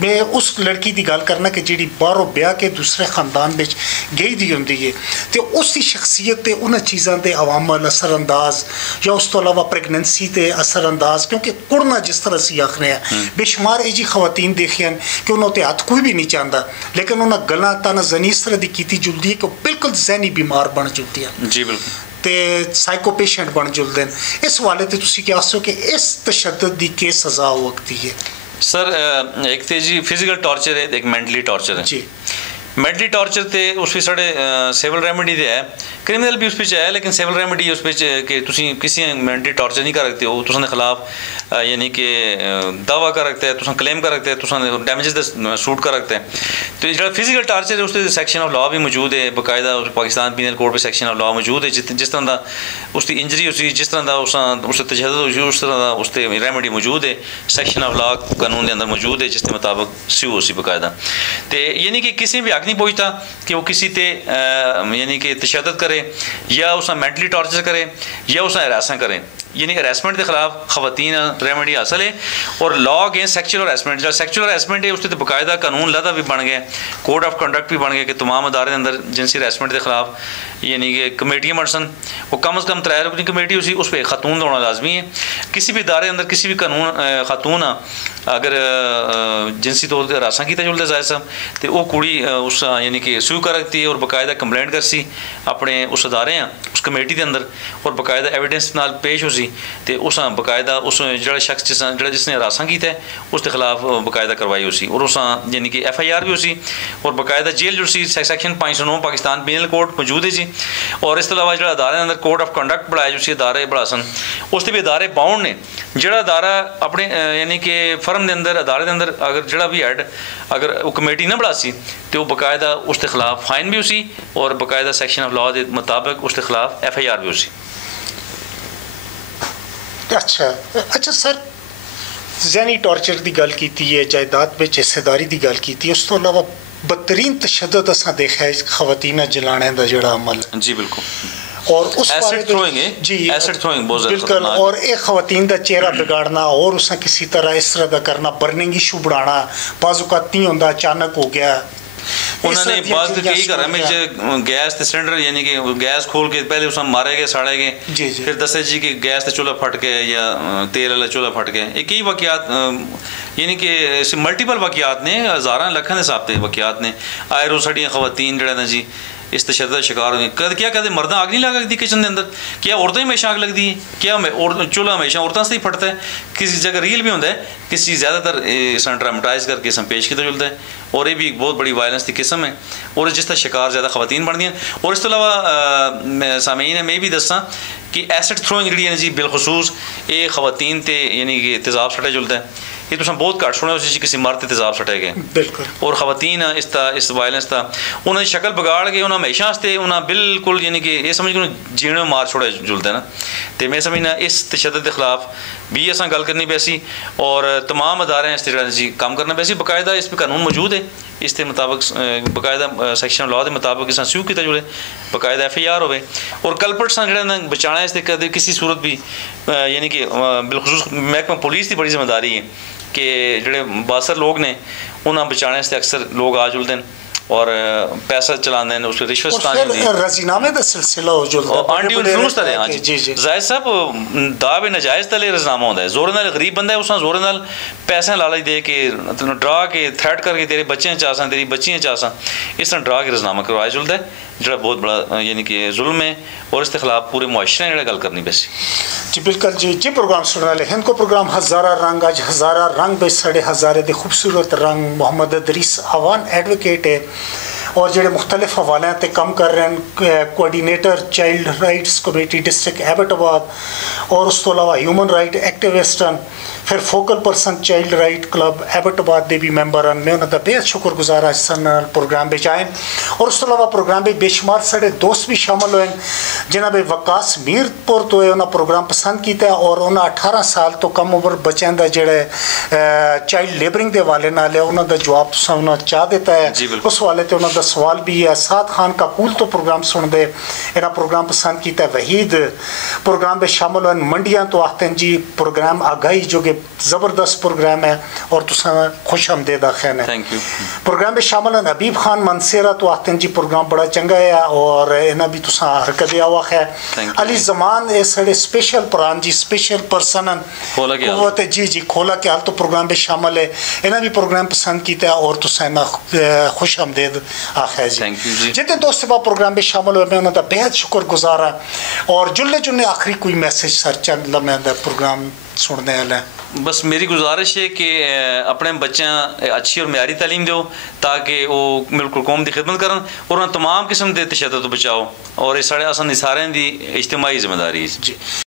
मैं उस लड़की की गल करना कि जी बाहरों ब्याह के दूसरे खानदान में गई दी होंदी है तो उसकी शख्सियत ते उन्होंने चीज़ों के अवामल असरअंदाज या उस तो अलावा प्रेगनेंसी ते असरअंदाज क्योंकि कुड़ना जिस तरह से आखने बेशुमार ये जी खवातीन देखिए कि उन्होंने हाथ कोई भी नहीं चाहता लेकिन उन्हें गल्लां तानाजनी इस तरह की की जुलती है कि बिल्कुल जहनी बीमार बन जुलती है जी बिल्कुल तो साइको पेशेंट बन जुलते हैं इस वाले तो तुसी क्या आखो कि इस तशद्दुद की के सज़ा हो सकती है सर एक तो जी फिजिकल टॉर्चर है एक मेंटली टॉर्चर है जी मेंटली टॉर्चर तो उस पर साढ़े सिविल रेमेडी तो है क्रिमिनल भी उस पर है लेकिन सिविल रेमेडी उस पर कि तुसी किसी मेंटली टॉर्चर नहीं कर रखते हो तुसां दे खिलाफ यानी कि दावा कर रखते हैं तुसां क्लेम कर रखते हैं तुसां डैमेजेस दे सूट कर रखते हैं तो जो फिजिकल टॉर्चर है उस सेक्शन ऑफ लॉ भी मौजूद है बाकायदा पाकिस्तान पीनल कोड पर सेक्शन ऑफ लॉ मौजूद है जिस तरह का उसकी इंजरी उसी जिस तरह का उस तशद्दुद हुई उस तरह का उस रेमेडी मौजूद है सेक्शन ऑफ लॉ कानून के अंदर मौजूद है जिसके मुताबिक स्यू उसी बाकायदा तो यानी कि किसी भी हक नहीं पहुँचता कि वो किसी ते यानी कि तशद्दुद करे या उसका मेंटली टॉर्चर करे या उसका हरासा करे यानी हरासमेंट के खिलाफ खवातीन रेमेडी हासिल है और लॉ अगेंस्ट सेक्चुअल हरासमेंट जो सेक्चुअल हरासमेंट है उससे बाकायदा कानून लदा भी बन गया कोड ऑफ कंडक्ट भी बन गया कि तमाम अदारे के अंदर जिनसी हरासमेंट के खिलाफ यानी कि कमेटियाँ बनसन, वो कम अज़ कम 3 रुकनी कमेटी उसी उस पर खातून होना लाजमी है। किसी भी इदारे अंदर किसी भी कानून खातून अगर जिनसी तौर पर हरासा किया चलता जायज़ साहब तो वह कुड़ी उस यानी कि स्यू कर रखती है और बाकायदा कंप्लेंट कर सी अपने उस अदारे उस कमेटी के अंदर और बाकायदा एविडेंस नाल पेश हो सी तो उस बाकायदा उस जो शख्स जिसने हरासा किया उसके खिलाफ बाकायदा करवाई हो सी और उस यानी कि FIR भी हो सी और बाकायदा जेल जो सी सैक्शन 509 पाकिस्तान पीनल कोड मौजूद है जी। और इस अलावा जो अदारे अंदर कोड ऑफ कंडक्ट बढ़ाया जो अदारे बड़ा सन उससे भी अदारे बाउंड ने जोड़ा अदारा अपने यानी कि फर्म के अंदर अदारे के अंदर अगर जोड़ा भी हैड अगर वो कमेटी ना बढ़ा सी तो वो बाकायदा उसके खिलाफ फाइन भी हो सी और बाकायदा सैक्शन ऑफ लॉ के मुताबिक उसके खिलाफ FIR भी हो सी। अच्छा सर, ज़हनी टॉर्चर की गल की है, जायदाद में हिस्सेदारी की गल की, उस तो अलावा बदतरीन तशद्दुद असां देखा है खवातीन जलाने का जोड़ा अमल। जी बिल्कुल। और उस एसिड थ्रोइंग जी एसिड थ्रोइंग बहुत बिल्कुल। और एक खवातीन का चेहरा बिगाड़ना और उस किसी तरह इस तरह का करना, बर्निंग इशू बढ़ाना, बाजुकात नहीं होता अचानक हो गया। उन्होंने बाद कई घर में गैस ते सिलेंडर यानी कि गैस खोल के पहले उस मारे गए साड़े गए, फिर दसे जी कि गैस ते चूल्हा फट गया या तेल वाला चूल्हा फट गया। एक ही वाक़यात यानी कि मल्टीपल वाक़यात ने हज़ारां लखां दे हिसाब से वाक़यात ने आए रोज़ साड़ियां खवातीन जड़ा जी इस तशद्दुद शिकार हुई। क्या कहते मर्दा आग नहीं लगती किचन के अंदर, क्या औरतें हमेशा आग लगती है, क्या चूल्हा हमेशा औरतों से ही फटता है, किसी जगह रियल भी होता है, किसी ज़्यादातर इस ड्रामेटाइज करके इस पेश किया चलता है और ये भी एक बहुत बड़ी वायलेंस की किस्म है और जिसका शिकार ज़्यादा खवातीन बन दी। और इस अलावा सामीन है मैं भी दसा कि एसिड थ्रोइंग जी जी बिलखसूस ये खवातीन ते यानी कि तेज़ाब सटा चलता है। ये तो बहुत घट सुने उस किसी मर्द तेज़ाब सटे गए बिल्कुल। और खवातीन इस वायलेंस का उन्होंने शक्ल बिगाड़ के उन्होंने हमेशा आस्ते उन्हें बिल्कुल यानी कि ये समझ के जीने मार छोड़े जुलते ना। तो मैं समझना इस तशद्दुद के खिलाफ भी असा गल करनी पैसी और तमाम अदारे इस जी काम करना पैसी। बाकायदा इस पर कानून मौजूद है, इसके मुताबिक बाकायदा सैक्शन लॉ के मुताबिक इस स्यू किया जुड़े बाकायदा FIR हो और कल्पट जो बचाना इस कदे किसी सूरत भी यानी कि बिलखसूस महकमा पुलिस की बड़ी जिम्मेदारी है कि जोड़े बासर लोग ने उन्हें बचाने से अक्सर लोग आ जुलते हैं और पैसा चलाते हैं उस पर रिश्वत रजीनामे का सिलसिला हो जो आंटी इन्फ्लुएंस तले। हाँ जी जायज़ साहब दावे नाजायज़ तले रज़नामा होता है, जोरे नाल गरीब बंदा है उस जोरे नाल पैसा लालच दे के डरा के थ्रेट करके तेरे बच्चे चाहसा तेरी बच्चियाँ चाहसा इस तरह डरा के रज़नामा करवाया चलता है जो बहुत बड़ा यानी कि जुल्म है और इसके खिलाफ पूरे मुआशरे ने गल करनी पैसी। जी बिल्कुल जी प्रोग्राम सुनने वाले हैं को प्रोग्राम हज़ारा रंग अज हज़ारा रंग बे साढ़े हज़ारे दे खूबसूरत रंग मोहम्मद अदरीस आवान एडवोकेट है और जो मुख्तलिफ हवाले ते कम कर रहे हैं, coordinator child rights committee district Abbottabad और उस तो अलावा ह्यूमन राइट एक्टिविस्ट फिर focal person child right club Abbottabad के भी मैंबर हैं। मैं उन्होंने बेहद शुक्रगुजार हाँ प्रोग्राम में आए और उस तो अलावा प्रोग्राम में बेशुमार साढ़े दोस्त भी शामिल हुए जिन्हें भी वकास मीरपुर तो उन्हें प्रोग्राम पसंद किया और उन्हें 18 साल तो कम उम्र बच्चों का जोड़े चाइल्ड लेबरिंग के हवाले नाल है उन्होंने जवाब उन्हें चाह देता है। उस हवाले से उन्होंने सवाल भी है। साद खान काकूल तो प्रोग्राम सुनते इन्हें प्रोग्राम पसंद किया। वहीद प्रोग्राम में शामिल हुए मंडियां तो आखते हैं जी प्रोग्राम आगाही जो कि ज़बरदस्त प्रोग्राम है और तुसा खुश आमदेद आखें है। प्रोग्राम में शामिल हैं हबीब खान मनसेरा तो आखते हैं जी प्रोग्राम बड़ा चंगा है और इन्हें भी तुसा हरकत आवा है। अली जमान ये साढ़े स्पेशल प्रान जी स्पेशल पर्सन जी जी खोला के हाल तो प्रोग्राम में शामिल है इन्हें भी प्रोग्राम पसंद किया और तुसा इन्हें खुश आमदेद आखे जी। जितने दोस्त प्रोग्राम में शामिल हुए मैं उन्होंने बेहद शुक्रगुजार हाँ और जुल्ले जुल्ले आखिरी कोई मैसेज सर चंद लम्हे प्रोग्राम सुनने वाले बस मेरी गुजारिश है कि अपने बच्चों अच्छी और म्यारी तालीम दो ताकि वो बिल्कुल कौम की खिदमत करन और उन्हें तमाम किस्म के तशद्दुद तो बचाओ और इस सारे असन सारे की इज्तिमाई जिम्मेदारी जी।